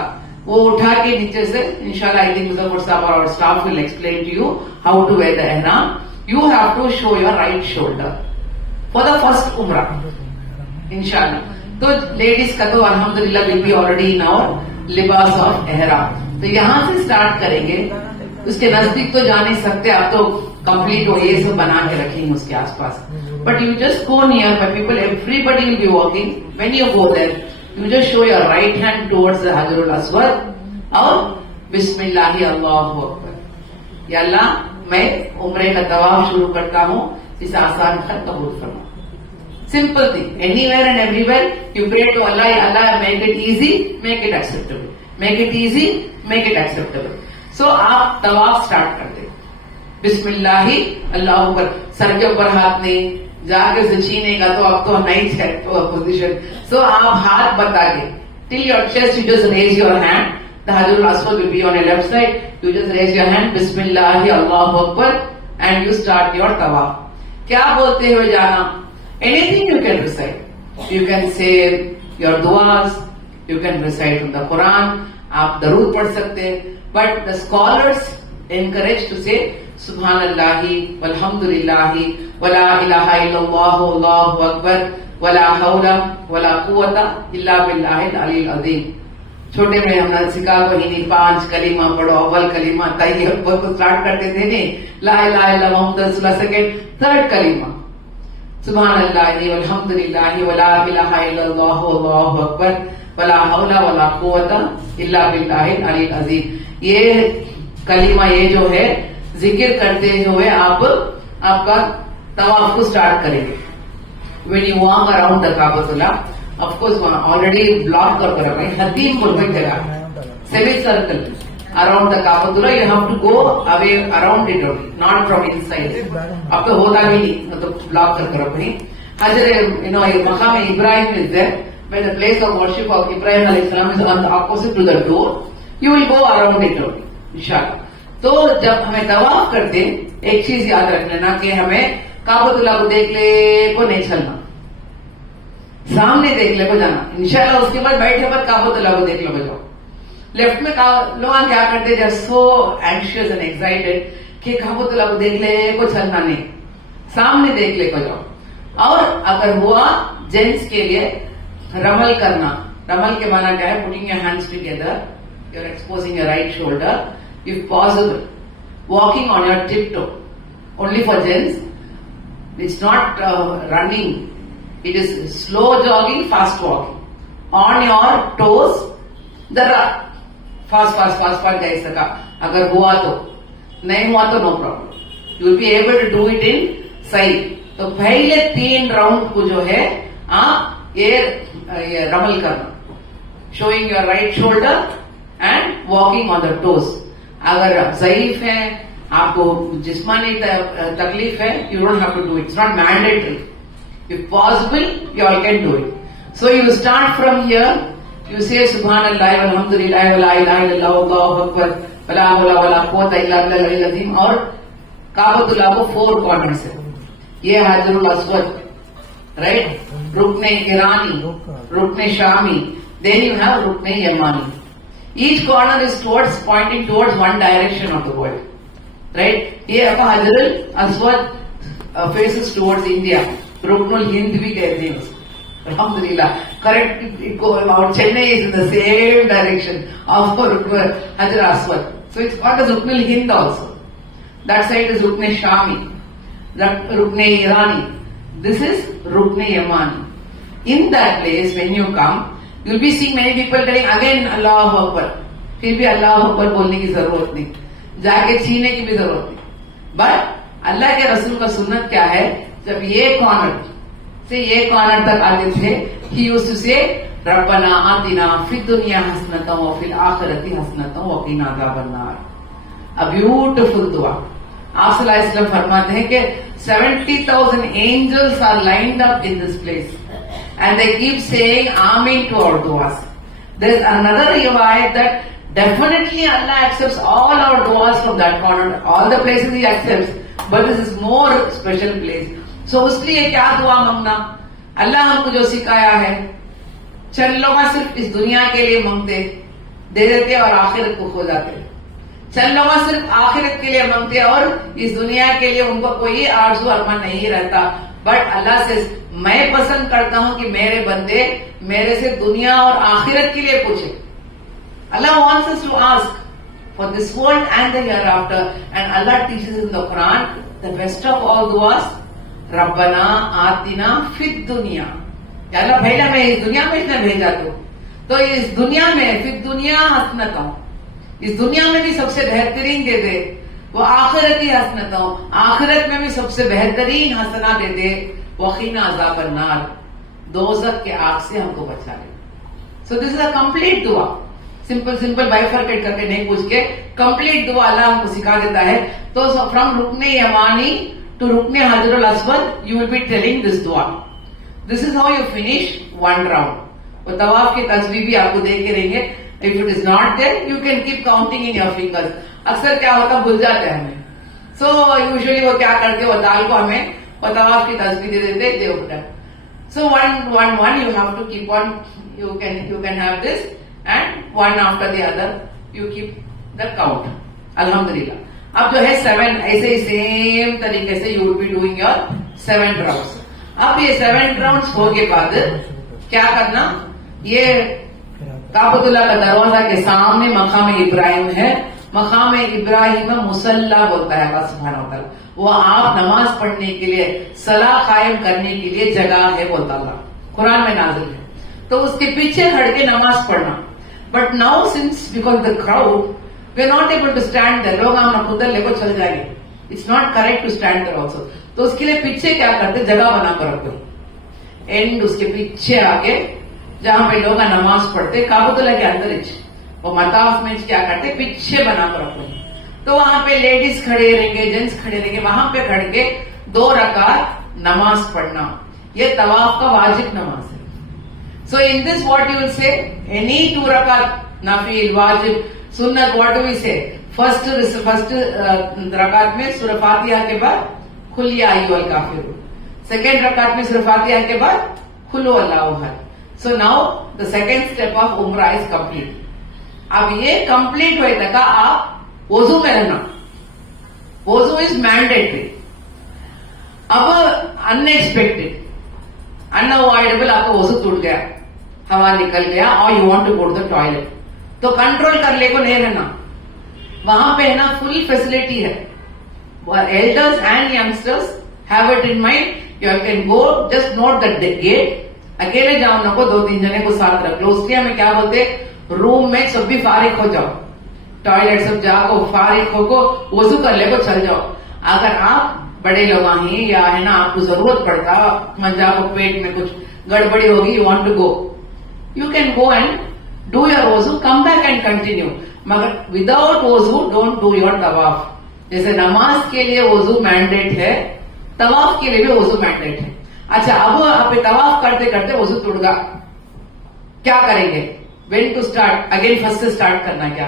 वो उठा के नीचे से इंशाल्लाह आई थिंक मुजफ्फर साहब और staff will explain to you how to wear the एहराम. You have to show your right shoulder for the first उम्रा इंशाल्लाह. तो लेडीज का तो अल्हम्दुलिल्लाह will be already in our लिबास ऑफ एहराम. तो यहां से स्टार्ट करेंगे. उसके नजदीक तो जा नहीं सकते, आप तो कंप्लीट हो ये सब बना के रखेंगे उसके आसपास. But you just go near by people, everybody will be walking. When you go there you just show your right hand towards the Hajarul Aswad और बिस्मिल्लाह अल्लाहु अकबर. या अल्लाह मैं उम्रे का तवाफ शुरू करता हूँ, इस आसान का कबूल फरमा. Simple thing. Anywhere and everywhere you pray to Allah. Allah make it easy, make it acceptable. Make it easy, make it acceptable. So आप तवाफ स्टार्ट कर दे. बिस्मिल्लाह अल्लाहु अकबर. सर के ऊपर हाथ नहीं, जाके से छीनेगा तो अब तो नहीं है पोजिशन. सो आप हाथ बता के till your chest, you just raise your hand. The हजरुल अस्वद will be on your left side. You just raise your hand, बिस्मिल्लाह अल्लाहु अकबर, एंड यू स्टार्ट योर तवाफ. क्या बोलते हुए जाना? Anything you can recite. You can say your दुआस, you can recite from the Quran. आप दरूद पढ़ सकते हैं. But the scholars encouraged to say Subhanallahi walhamdulillahi wala ilaha illallah Allahu akbar wala hawla wala quwwata illa billahil aliyyil azim. छोटे में हमने सिखा वही नहीं, 5 कलीमा पढ़ो. अव्वल कलीमा तैयब को स्टार्ट करते थे नहीं, ला इलाहा इल्लल्लाह मुहम्मद रसूलुल्लाह. सेकंड थर्ड कलीमा सुभानअल्लाहि वल्हम्दुलिल्लाहि वला इलाहा इल्लल्लाह अल्लाहु अकबर वला हौला वला कुव्वता इल्ला बिल्लाहिल अलिyyil अज़ीम. ये कलीमा ये जो है जिक्र करते हुए आप आपका तवाफ को स्टार्ट करेंगे. When you walk around the काबतुल्लाह, ऑफ कोर्स ऑलरेडी ब्लॉक कर रखा है. हदीम बोलते जगह सेमी सर्कल अराउंड द काबतुल्लाह. You have to go away around it only, not from inside. अब तो होता भी नहीं, मतलब ब्लॉक कर रखा है. Hajar Maqam Ibrahim is there, where the place of worship of Ibrahim alayhi salam is on the opposite to the door. You will go around it only. इंशाअल्लाह. तो जब हमें तवाफ करते एक चीज याद रख लेना कि हमें काबतुल्लाह को देख ले को नहीं चलना, सामने देख ले को जाना इंशाअल्लाह. उसके बाद बैठे पर काबतुल्लाह को देख लो जाओ. लेफ्ट में लोग क्या करते जब सो एंशियस एंड एक्साइटेड कि काबतुल्लाह को देख ले को चलना नहीं, सामने देख ले को जाओ. और अगर हुआ जेंट्स के लिए रमल करना. रमल के माना क्या है? Putting your hands together, you are exposing your right shoulder, if possible walking on your tiptoe. Only for gents. It's not running, it is slow jogging, fast walking on your toes. The fast जाए सका. अगर हुआ तो, नहीं हुआ तो no problem, you will be able to do it in side. तो पहले 3 राउंड को जो है आप ये रमल करना, showing your right shoulder and walking on the toes. अगर आप ज़ईफ हैं, आपको जिस्मानी तकलीफ है, you don't have to do it. It's not mandatory. If possible you all can do it. So you start from here. You say सुभानअल्लाह वल्हम्दुलिल्लाह वला इलाहा इल्लल्लाह अल्लाहु अकबर वला हौला वला कुव्वता इल्ला बिल्लाहिल अज़ीम. और काबतुल्लाह को 4 कॉर्नर से. ये हजरुल अस्वद, राइट, रुकने ईरानी, रुकने शामी, देन यू हैव रुकने यमानी. Each corner is pointing towards one direction of the world, right? ये आपका हजरुल Aswad faces towards India. रुकनुल Hind भी कहते हैं उसको. Alhamdulillah, correct. Chennai is in the same direction of Hajar Aswad, so it's called as Ruknul Hind also. That side is Rukne Shami, that Rukne Irani. This is Rukne Yamani. In that place, when you come, you'll be seeing many people telling again Allahu Akbar. फिर भी अल्लाह अकबर बोलने की जरूरत नहीं, जाके छीने की भी जरूरत नहीं. बट अल्लाह के रसूल का सुन्नत क्या है? जब ये कॉर्नर से ये कॉर्नर तक आते थे, ही यूज्ड टू से रब्बना आतिना फिद दुनिया हसनतन व फिल आखिरति हसनतन व क़िना अज़ाबन्नार. अ ब्यूटीफुल दुआ. आप सल्लल्लाहु अलैहि वसल्लम फरमाते हैं कि 70,000 angels are lined up in this place. And they keep saying Ameen to our du'as. There's another riwayat that definitely Allah accepts all our du'as from that corner. All the places He accepts, but this is more special place. सो उसके लिए क्या दुआ मांगना? अल्लाह हमको जो सिखाया है, चंद लोग सिर्फ इस दुनिया के लिए मांगते, दे देते और आखिरत को खो जाते। चंद लोग सिर्फ आखिरत के लिए मांगते और इस दुनिया के लिए उनको कोई आरज़ू अरमान नहीं रहता। बट अल्लाह से मैं पसंद करता हूं कि मेरे बंदे मेरे से दुनिया और आखिरत के लिए पूछे। अल्लाह wants us to ask for this world and the hereafter, and Allah teaches in the Quran the best of all duas, रब्बना आतिना फिद दुनिया। अल्लाह भेजा मैं इस दुनिया में इसने भेजा तो इस दुनिया में फिद दुनिया हसनता, इस दुनिया में भी सबसे बेहतरीन दे दे, वो आखिरत ही हसनता, आखिरत में भी सबसे बेहतरीन हसना दे दे, वकीना अज़ाब अन्नार, दोज़ख के आग से हमको बचा ले। So this is a complete दुआ, सिंपल बाइफरकेट करके नहीं पूछ के कंप्लीट दुआ अल्लाह हमको सिखा देता है। तो फ्रॉम रुकने यमानी to Rukne Hajarul Aswad, you will be telling this dua. This is how you finish one round. वो तवाफ की तस्वीर भी आपको दे के रहेंगे। If it is not there, you can keep counting in your fingers. अक्सर क्या होता भूल जाते हैं हमें। So usually वो क्या करते वो दाल को हमें वो तवाफ की तस्वीर दे देते, दे उठा। So one you have to keep on. You can have this and one after the other you keep the count. Alhamdulillah. अब जो है 7 ऐसे ही सेम तरीके से you will be doing your 7 rounds. अब ये 7 राउंड्स हो के बाद क्या करना? ये काबतुल्लाह का दरवाजा के सामने मकाम इब्राहिम है। मकाम इब्राहिम मुसल्ला बोलता है अल्लाह सुब्हानहू व तआला। वो आप नमाज पढ़ने के लिए, सलाह कायम करने के लिए जगह है बोलता अल्लाह, कुरान में नाजिल है। तो उसके पीछे खड़ के नमाज पढ़ना। But now since because the crowd we are not able to stand there, लोग हम उधर लेकर चल जाएंगे। It's not correct to stand there also. तो उसके लिए पीछे क्या करते, जगह बनाकर रखो, एंड उसके पीछे आके जहां पे लोग नमाज पढ़ते काबतुल्लाह के अंदर ही वो मताफ में क्या करते, पीछे बनाकर रखो। तो वहां पे लेडीज खड़े रहेंगे, जेंट्स खड़े रहेंगे, वहां पे खड़ के 2 रकात नमाज पढ़ना। ये तवाफ का वाजिब नमाज है। So in this what you will say, any 2 रकात नफिल वाजिब सुन्नत, what do we say? First रकात में सूरह फातिहा के बाद कुल या अय्युहल काफिरून, सेकेंड रकात में सूरह फातिहा के बाद कुल हुवल्लाहु अहद। So now the second step of उम्रा इज कंप्लीट। अब ये कंप्लीट हुए तक आप वजू में रहना, वजू इज मैंडेटरी। अब अनएक्सपेक्टेड, अनअवॉइडेबल आपका वजू टूट गया, हवा निकल गया और you want to go to the toilet, तो कंट्रोल कर ले को नहीं रहना। वहां पे है ना फुल फैसिलिटी है। Elders and youngsters have it in mind, you can go, just note the gate. अकेले जाओ ना को 2-3 जने को साथ रख लो। उसके में क्या बोलते, रूम में सब भी फारिग हो जाओ, टॉयलेट सब जाओ फारिग होको वजू कर ले को चल जाओ। अगर आप बड़े लोग हैं या है ना आपको जरूरत पड़ता, मंजा को पेट में कुछ गड़बड़ी होगी, you want to go, you can go and do your wuzu, come back and continue. मगर without wuzu don't do your तवाफ। जैसे नमाज के लिए वजू मैंडेट है, तवाफ के लिए भी वजू मैंडेट है। अच्छा, अब आप तवाफ करते करते वजू टूट गया, क्या करेंगे? when to start? Again first से स्टार्ट करना क्या?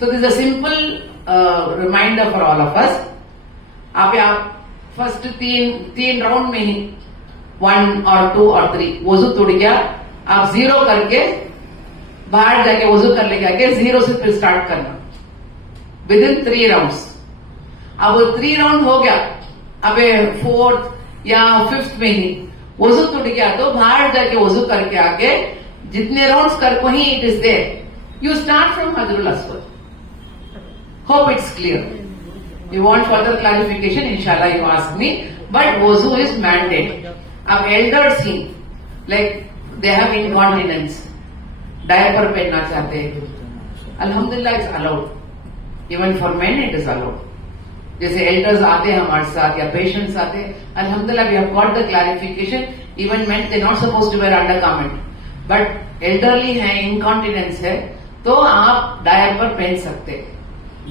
So this is a simple reminder for all of us. आप फर्स्ट 3 राउंड में ही 1 और 2 और 3 वजू टूट गया, आप 0 करके बाहर जाके वजू कर लेके आके 0 से फिर स्टार्ट करना विद इन 3 राउंड्स। अब 3 राउंड हो गया, अब 4th या 5th में ही वजू टूट गया तो बाहर जाके वजू करके आके जितने राउंड्स कर को ही it is there, you start from हजरुल अस्वद। Hope it's clear. You want further clarification, इंशाल्लाह यू आस्क मी, बट वजू इज मैंडेट। अब एल्डर्स ही like they have incontinence, diaper पहनना चाहते हैं, अल्हम्दुलिल्लाह it's allowed, even for men it is allowed. जैसे एल्डर्स आते हैं हमारे साथ या पेशेंट्स आते हैं, अल्हम्दुलिल्लाह we have got the clarification, even men they not suppose to where undergarment, but elderly है, इनकॉन्टिनेंस है, तो आप डायपर पहन सकते,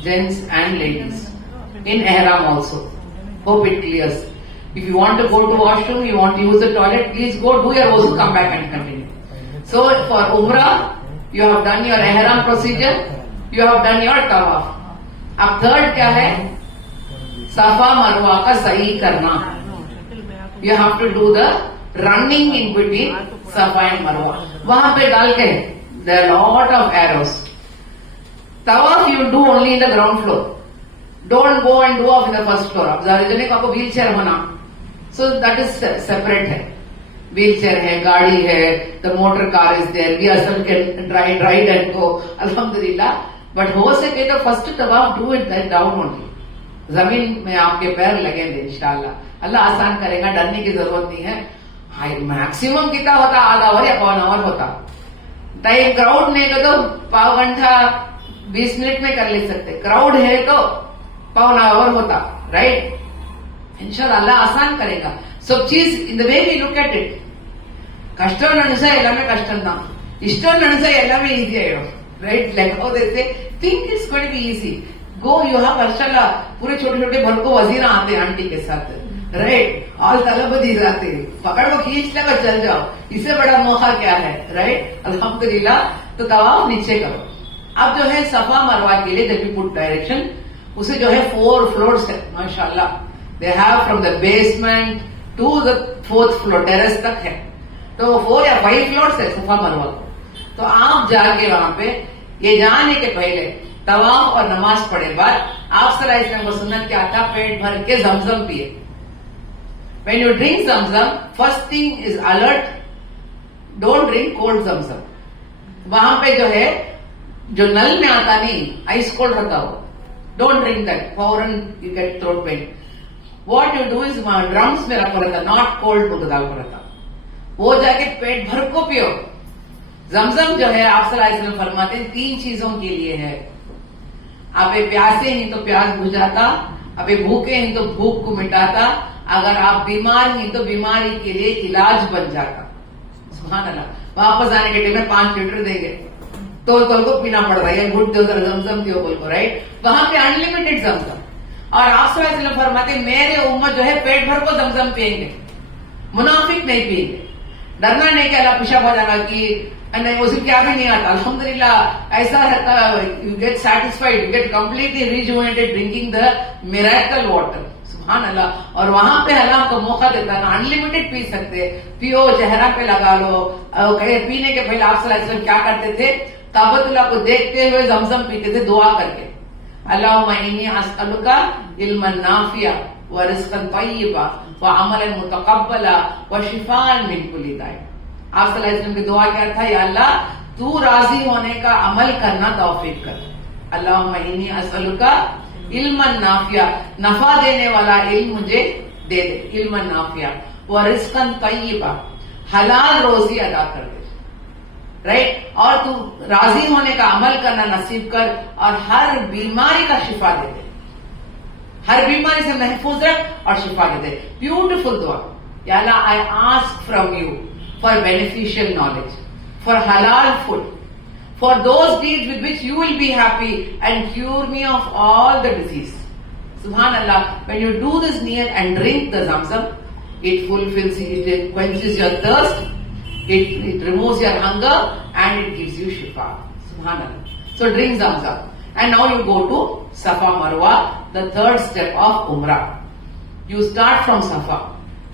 जेंट्स एंड लेडीज इन एहराम also. Hope it clears. If you want to go to washroom, you want to use the toilet, please go, do your वजू, come back and continue. So for Umrah, you have done your ihram procedure, you have done your tawaf. अब 3rd क्या है? सफा मरवा का सही करना। you have to do the running in between Safa and Marwa. वहां पे डाल के there are lot of arrows. Tawaf you do only in the ground floor. Don't go and do off in the first floor. अब सार्वजनिक आपको wheel chair होना, so that is separate है. Wheel chair है, गाड़ी है, the motor car is there. We ourselves can ride and go. Alhamdulillah. But हो सके तो first तवाफ do it down only. जमीन में आपके पैर लगेंगे इंशाल्लाह. अल्लाह आसान करेगा, डरने की जरूरत नहीं है. हाई मैक्सिमम कितना होता, आधा आवर या पौन आवर होता. टाइम क्राउड नहीं का तो पाव घंटा 20 मिनट में कर ले सकते. क्राउड है तो पौन आवर होता. राइट. इंशाल्लाह अल्लाह आसान करेगा. सब चीज in the way we look at it. कष्ट नड़सा எல்லாமே கஷ்டம் தான். இஷ்டம் நடிச்சா எல்லாமே ஈஸி ஆயிடும். Right. Like how they say think it's going to be easy. Go you have माशाल्लाह पूरे छोटे छोटे भर को वजीरा आते हैं आंटी के साथ. राइट. और तलबदी जाते पकड़ को खींच ले और चल जाओ. इससे बड़ा मौका क्या है. राइट. अल्हम्दुलिल्लाह. तो तवाफ नीचे करो. अब जो है सफा मरवा के लिए जब भी पुट डायरेक्शन उसे जो है 4 फ्लोर्स है माशाल्लाह. They have from the basement to the 4th floor terrace तक है. तो 4 या 5 फ्लोर्स है सफा मरवा को. तो आप जाके वहां पे ये जाने के पहले तवाफ और नमाज पढ़े बाद आप सल्लल्लाहु अलैहि वसल्लम को सुन्नत क्या था, पेट भर के जमजम पिए. When you drink zamzam, first thing is alert. Don't drink cold zamzam. वहां पे जो है जो नल में आता नहीं, आइस कोल्ड रखा हो. Don't drink that. फौरन you get throat pain. What you do is drums में रखा रहता, not cold को डाल कर रहता. वो जाके पेट भर को पियो. जमजम जो है आप सल्लल्लाहु अलैहि वसल्लम फरमाते हैं 3 चीजों के लिए है. आप प्यासे हैं तो प्यास बुझाता, आप भूखे हैं तो भूख को मिटाता, अगर आप बीमार हैं तो बीमारी के लिए इलाज बन जाता. सुभान अल्लाह. वापस आने के टाइम में 5 लीटर देंगे, तोल को पीना पड़ रहा है. गुड दो जमजम दियो बोल को. राइट. वहां पे अनलिमिटेड जमजम. और आप सल्लल्लाहु अलैहि वसल्लम फरमाते मेरे उम्मत जो है पेट भर को जमजम पिएंगे, मुनाफिक नहीं पिएंगे. डरना नहीं कि अल्लाह पिशा हो जाएगा कि नहीं उसे क्या भी नहीं आता. अल्हम्दुलिल्लाह ऐसा रहता. You get satisfied, you get completely rejuvenated drinking the miracle water. सुभान अल्लाह. और वहां पे अल्लाह को मौका देता है, अनलिमिटेड पी सकते. पियो, चेहरा पे लगा लो. पीने के पहले आप सल्लल्लाहु अलैहि वसल्लम क्या करते थे, काबतुल्लाह को देखते हुए जमजम पीते थे दुआ करके. अल्लाहुम्मा इन्नी अस्अलुका इल्मन नाफिया व रिज़्क़न तय्यिबा व अमलन मुतक़ब्बला व शिफ़ाअन मिन कुल्ली दाए. आप सल्लल्लाहु अलैहि वसल्लम की दुआ क्या था, या अल्लाह तू राजी होने का अमल करना तौफीक कर. अल्लाहुम्मा इन्नी अस्अलुका इल्मन नाफिया, नफा देने वाला इल्म मुझे दे दे. इल्मन नाफिया व रिज़्क़न तय्यिबा, हलाल रोजी अदा कर दे. राइट. और तू राजी होने का अमल करना नसीब कर और हर बीमारी का शिफा दे दे. हर बीमारी से महफूज रख और शिफा दे दे. ब्यूटिफुल दुआ. या Allah I ask from you for beneficial knowledge, for halal food, for those deeds with which you will be happy and cure me of all the disease. Subhanallah. When you do this niyat and drink the zamzam, it fulfills, it quenches your thirst, it removes your hunger and it gives you shifa. Subhanallah. So drink zamzam. And now you go to Safa Marwa, the 3rd step of Umrah. You start from Safa.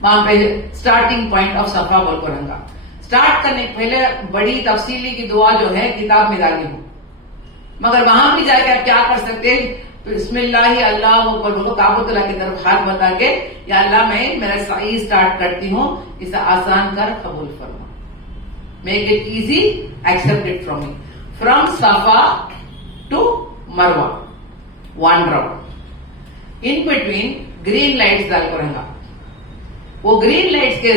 वहां पे starting point of सफा बोल को रंगा. Start करने के पहले बड़ी तफसीली की दुआ जो है किताब में डाली हूं, मगर वहां भी जाके आप क्या कर सकते हैं, बिस्मिल्लाह अल्लाह को काबतुल्लाह की तरफ हाथ बता के, या अल्लाह मैं मेरा सही स्टार्ट करती हूँ, इसे आसान कर कबूल फरमा. Make it easy, accept it from me. From Safa to Marwa 1 round. In between green lights डाल को रंगा. वो ग्रीन लाइट्स के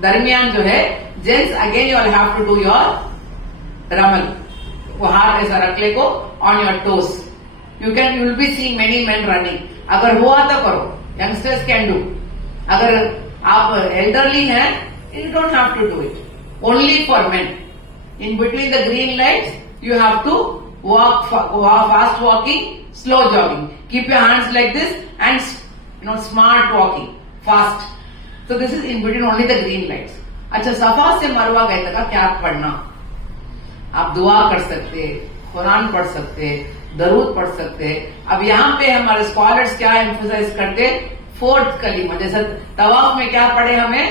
दरमियान जो है gents again you will have to do your रमल. वो हाथ ऐसा रख ले को on your toes. You will be seeing many men running. अगर हुआ तो करो, यंगस्टर्स कैन डू. अगर आप एल्डरली हैं, you don't have to do it. Only for men. In between the green lights you have to walk, fast walking, slow jogging. Keep your hands like this and smart walking, fast. So this is in between only the green lights. अच्छा, सफा से मरवा गए तक क्या पढ़ना, आप दुआ कर सकते, कुरान पढ़ सकते, दरूद पढ़ सकते. अब यहाँ पे हमारे स्कॉलर्स क्या एम्फसाइज करते, फोर्थ कलीमा, जैसे तवाफ में क्या पढ़े हमें,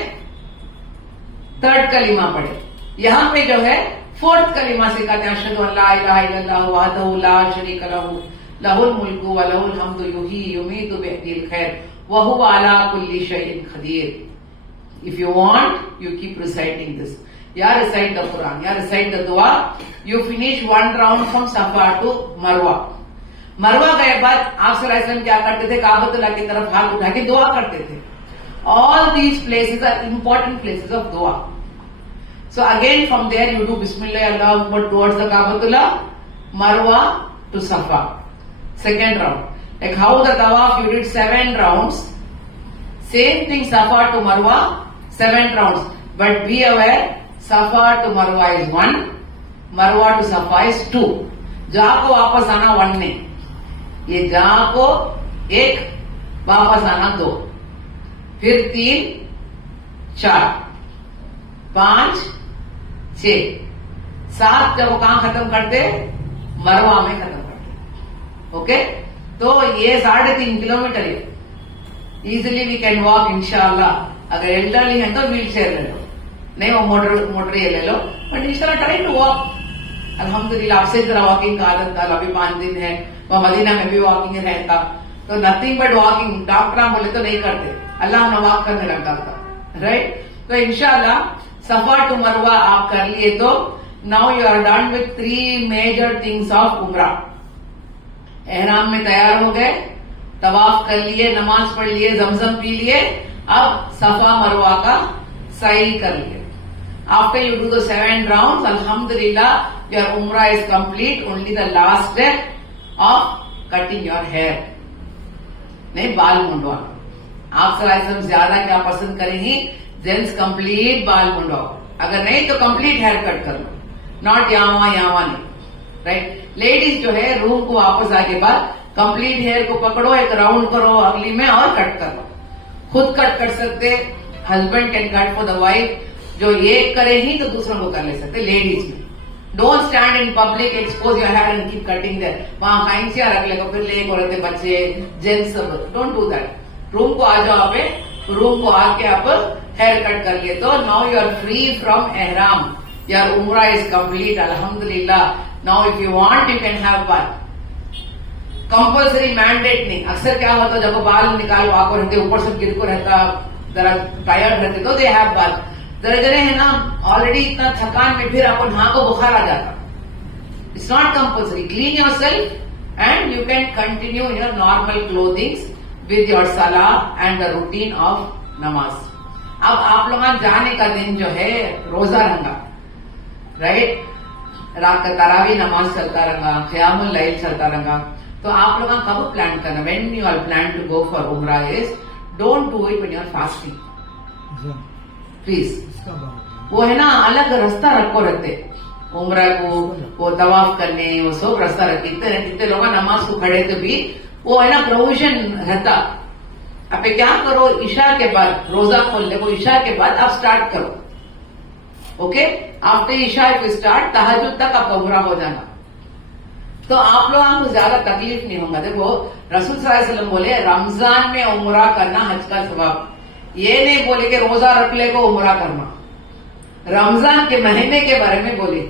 थर्ड कलीमा पढ़े, यहाँ पे जो है फोर्थ कलीमा सिखाते हैं, अशहदु अल्ला इलाहा इल्लल्लाह वहदहु ला शरीका लहू लहुल मुल्कु व लहुल हम्दु युहयी युमीतु बियदिल खैर व हुवा अला कुल्ली शैइन Qadeer. If you want, you keep reciting this. Ya recite the Quran, ya recite the dua. You finish one round from Safa to Marwa. मरवा गए बाद आप सल्लल्लाहु अलैहि वसल्लम क्या करते थे, काबतुल्लाह की तरफ हाथ उठा के दुआ करते थे. All these places are important places of dua. So again from there you do Bismillah Allahu Akbar towards the Kabatullah, Marwa to Safa. Second round. Like how the tawaf you did 7 rounds. Same thing Safa to Marwa, 7 rounds. But be aware, Safa to Marwa is 1, Marwa to Safa is 2. जहाँ को वापस आना 1 नहीं, ये जहाँ को 1, वापस आना 2, फिर 3, 4, 5, 6, 7 जब वो कहाँ खत्म करते, मरवा में खत्म करते. ओके, तो ये 3.5 किलोमीटर है. इजिली वी कैन वॉक इंशाल्लाह. अगर एल्डरली है तो व्हील चेयर ले लो, नहीं वो मोटर ये ले लो, बट इंशाल्लाह ट्राई टू वॉक. अल्हम्दुलिल्लाह आपसे जरा वॉकिंग का आदत था, अभी 5 दिन है, वह मदीना में भी वॉकिंग रहता, तो नथिंग बट वॉकिंग. डॉक्टर बोले तो नहीं करते, अल्लाह हमें वॉक करने लगता था, राइट. तो इंशाल्लाह सफा टू मरवा आप कर लिए तो now you are done with 3 major things of umrah. एहराम में तैयार हो गए, तवाफ कर लिए, नमाज पढ़ लिए, जमजम पी लिए, अब सफा मरवा का सही कर लिए. After you do the 7 rounds, alhamdulillah, your umrah is complete. Only the last step of cutting your hair. नहीं बाल मुंडवाना. आप सलाइसम ज्यादा क्या पसंद करेंगी, जेंट्स कंप्लीट बाल मुंडवाओ. अगर नहीं तो कंप्लीट हेयर कट कर लो, नॉट यावा नहीं, राइट. लेडीज जो है रूम को वापस आके बाद कंप्लीट हेयर को पकड़ो, एक राउंड करो अगली में और कट कर लो. खुद कट कर सकते, husband can cut for the wife. जो एक करेगी तो दूसरों को कर ले सकते. लेडीज में don't stand in public, expose your hair and keep cutting there. वहां कैंचिया रख लेगा, फिर लेक औरतें, बच्चे, जेंट्स सब, डोंट डू दैट. रूम को आ जाओ, आप रूम को आके आप हेयर कट कर लिए तो now you are free from एहराम. योर उम्रा इज कंप्लीट अल्हम्दुलिल्लाह. Now if you want you can have bath. Compulsory mandate नहीं. अक्सर क्या होता है, जब वो बाल निकाल वाको रहते, ऊपर से गिर को रहता, जरा टायर्ड रहते, तो दे हैव बाथ. जरा जरे है ना, ऑलरेडी इतना थकान में फिर आपको नहा को बुखार आ जाता. It's not compulsory. Clean your self and you can continue in your normal clothings with your सलाह एंड द रूटीन ऑफ नमाज. अब आप लोग जाने का दिन जो है रोजा रंगा, राइट. रात का तरावी नमाज चलता रंगा, क़यामुल लैल चलता रंगा. तो आप लोग कब प्लान करना, when you are plan to go for उम्रा is don't do it when you are fasting, please. वो है ना अलग रास्ता रखो रहते उम्रा को, वो तवाफ करने, वो सब रास्ता रखते. कितने लोग नमाज को खड़े तो भी वो है ना प्रोविजन रहता. आप क्या करो, ईशा के बाद रोजा खोल ले, वो ईशा के बाद आप स्टार्ट करो. ओके, आफ्टर ईशा इफ यू स्टार्ट, तहज्जुद तक आप उम्रा हो जाना, तो आप लोगों को ज्यादा तकलीफ नहीं होगा. देखो रसूल सल्लल्लाहु अलैहि वसल्लम बोले रमजान में उम्रा करना हज का सवाब. ये नहीं बोले कि रोजा रख ले को उम्रा करना, रमजान के महीने के बारे में बोले.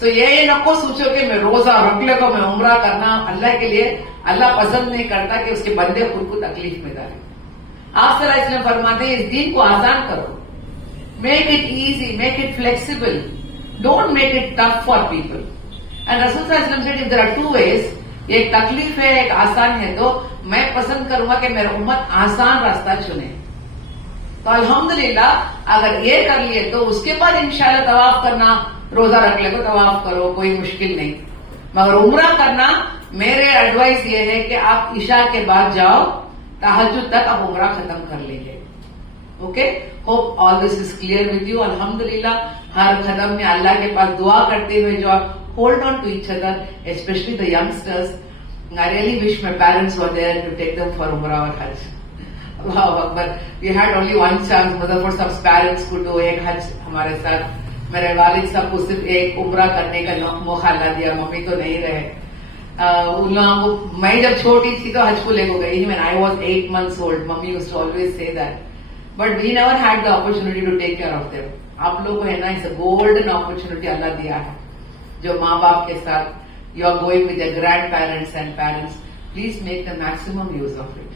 सो ये नको सोचो कि मैं रोजा रख ले को मैं उम्रा करना. अल्लाह के लिए अल्लाह पसंद नहीं करता कि उसके बंदे खुद को तकलीफ में डाले. आप सल्लल्लाहु अलैहि वसल्लम फरमाते हैं इस दिन को आसान करो, make it easy, make it flexible, don't make it tough for people. And रसूल सल्लल्लाहु अलैहि वसल्लम said if there are 2 ways, एक तकलीफ है एक आसान है, तो मैं पसंद करूंगा कि मेरा उम्मत आसान रास्ता चुने. तो अल्हम्दुलिल्लाह अगर ये कर लिए तो उसके बाद इंशाल्लाह तवाफ करना, रोजा रख ले तो तवाफ करो, कोई मुश्किल नहीं. मगर उम्रा करना मेरे एडवाइस ये है कि आप ईशा के बाद जाओ, तहज्जुद तक आप उम्रा खत्म कर लेंगे. Okay, hope all this is clear with you. अल्हम्दुलिल्लाह हर कदम में अल्लाह के पास दुआ करते हुए जो आप hold on to each other, specially the youngsters. I really wish my parents were there to take them for उम्रा और हज. Allahu Akbar. We had only one chance. Muzaffar साहब पेरेंट्स को तो एक हज हमारे साथ, मेरे वालिद साहब को सिर्फ एक उम्रा करने का मौका ला दिया, मम्मी तो नहीं रहे. उन लोगों को, मैं जब छोटी थी तो हज को लेकर गई, when I was 8 months old, mummy used to always say that, but we never had the opportunity to take care of them. आप लोगों को है ना, इट्स अ गोल्डन अपॉर्चुनिटी अल्लाह दिया है, जो माँ बाप के साथ you are going with your grandparents and parents, please make the maximum use of it.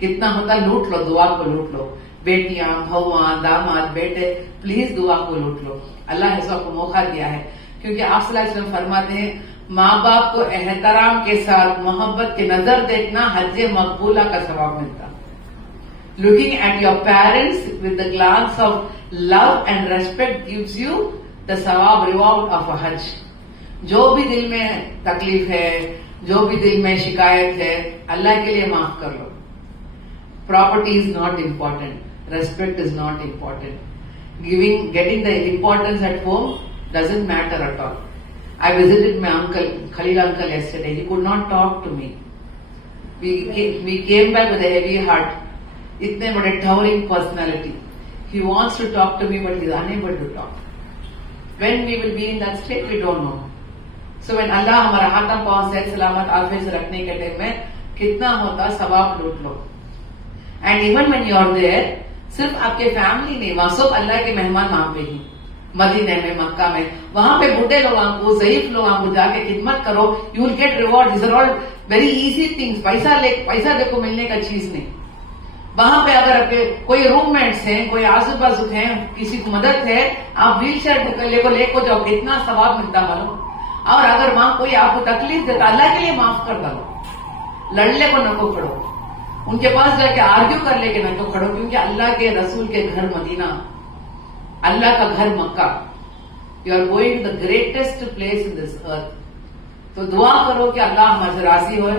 कितना होता लूट लो, दुआ को लूट लो, बेटियां, भौवा, दामाद, बेटे, प्लीज दुआ को लूट लो. अल्लाह ने सबको मौका दिया है, क्योंकि आप सल्लल्लाहु अलैहि वसल्लम फरमाते हैं, माँ बाप को एहतराम के साथ मोहब्बत की नजर देखना हज्जे मकबूला का सवाब मिलता. Looking at your parents with the glance of love and respect gives you the सवाब रिवॉर्ड ऑफ अ हज. जो भी दिल में तकलीफ है, जो भी दिल में शिकायत है, अल्लाह के लिए माफ कर लो. Property is not important, respect is not important. Getting the importance at home doesn't matter at all. I visited my uncle, Khalil uncle, yesterday. He could not talk to me. We came back with a heavy heart. Itne bade towering personality. He wants to talk to me, but he is unable to talk. When we will be in that state, we don't know. So when Allah हमारा हाथम पाँव सेहत सलामत आफियत से रखने के time में कितना होता सवाब लूट लो. And even when you are there, सिर्फ आपके फैमिली नहीं, वहां सब अल्लाह के मेहमान वहां पे ही, मदीने में, मक्का में, वहां पे बूढ़े लोगों को, ज़ईफ लोगों को जाके खिदमत करो, you will get reward. This are all very easy things. पैसा देखो मिलने का चीज नहीं. वहां पे अगर आपके कोई रूममेट्स हैं, कोई आजू बाजू हैं, किसी को मदद है, आप व्हील चेयर लेको जाओ, कितना सवाब मिलता मालूम. और अगर वहां कोई आपको तकलीफ देता, अल्लाह के लिए माफ कर दो. लड़ने को नको खड़ो, उनके पास जाके आर्ग्यू कर लेके नको खड़ो, क्योंकि अल्लाह के रसूल के घर मदीना, अल्लाह का घर Mecca. You are going the greatest place in this earth. तो दुआ करो कि अल्लाह हमसे राजी हो.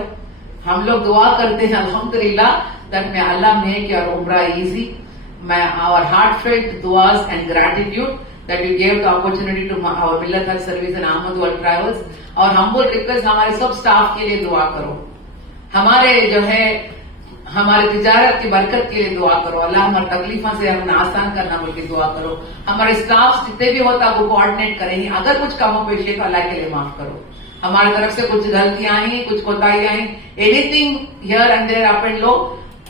हम लोग दुआ करते हैं अल्हम्दुलिल्लाह दैट मे अल्लाह मेक योर उम्रा इजी. मैं आवर हार्टफेल्ट दुआस and gratitude that you gave the opportunity to our Millat Hajj service and Ahmed world travels. और हम्बल रिक्वेस्ट, हमारे सब स्टाफ के लिए दुआ करो, हमारे जो है हमारे तिजारत की बरकत के लिए दुआ करो. अल्लाह हमारी तकलीफों से हमें आसान करना बोल के दुआ करो. हमारे स्टाफ जितने भी होता वो कोऑर्डिनेट करें. अगर कुछ कमो पेश है तो अल्लाह के लिए माफ करो. हमारी तरफ से कुछ गलतियां आई, कुछ कोताहियां आई, anything here and there up and low,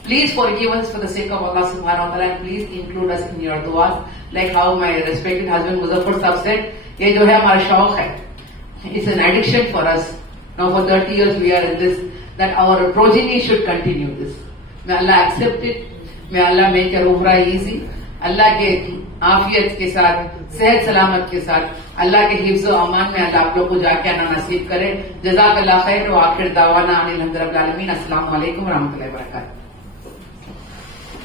please forgive us for the sake of Allah सुब्हानहू व तआला. Please include us in your दुआस, like how my respected husband Muzaffar sahab said. ये जो है हमारा शौक है, it's an addiction for us. Now for 30 years we are in this, that our progeny should continue this. May Allah accept it. May Allah make your umrah easy. अल्लाह के आफियत के साथ, सेहत सलामत के साथ, अल्लाह के हिफ्ज़ व अमान में अल्लाह आप लोग को जाके आना नसीब करे. जज़ाकल्लाह खैर व आखिर दावाना अनिल हम्दुलिल्लाह रब्बिल आलमीन. अस्सलामु अलैकुम व रहमतुल्लाहि व बरकातहू.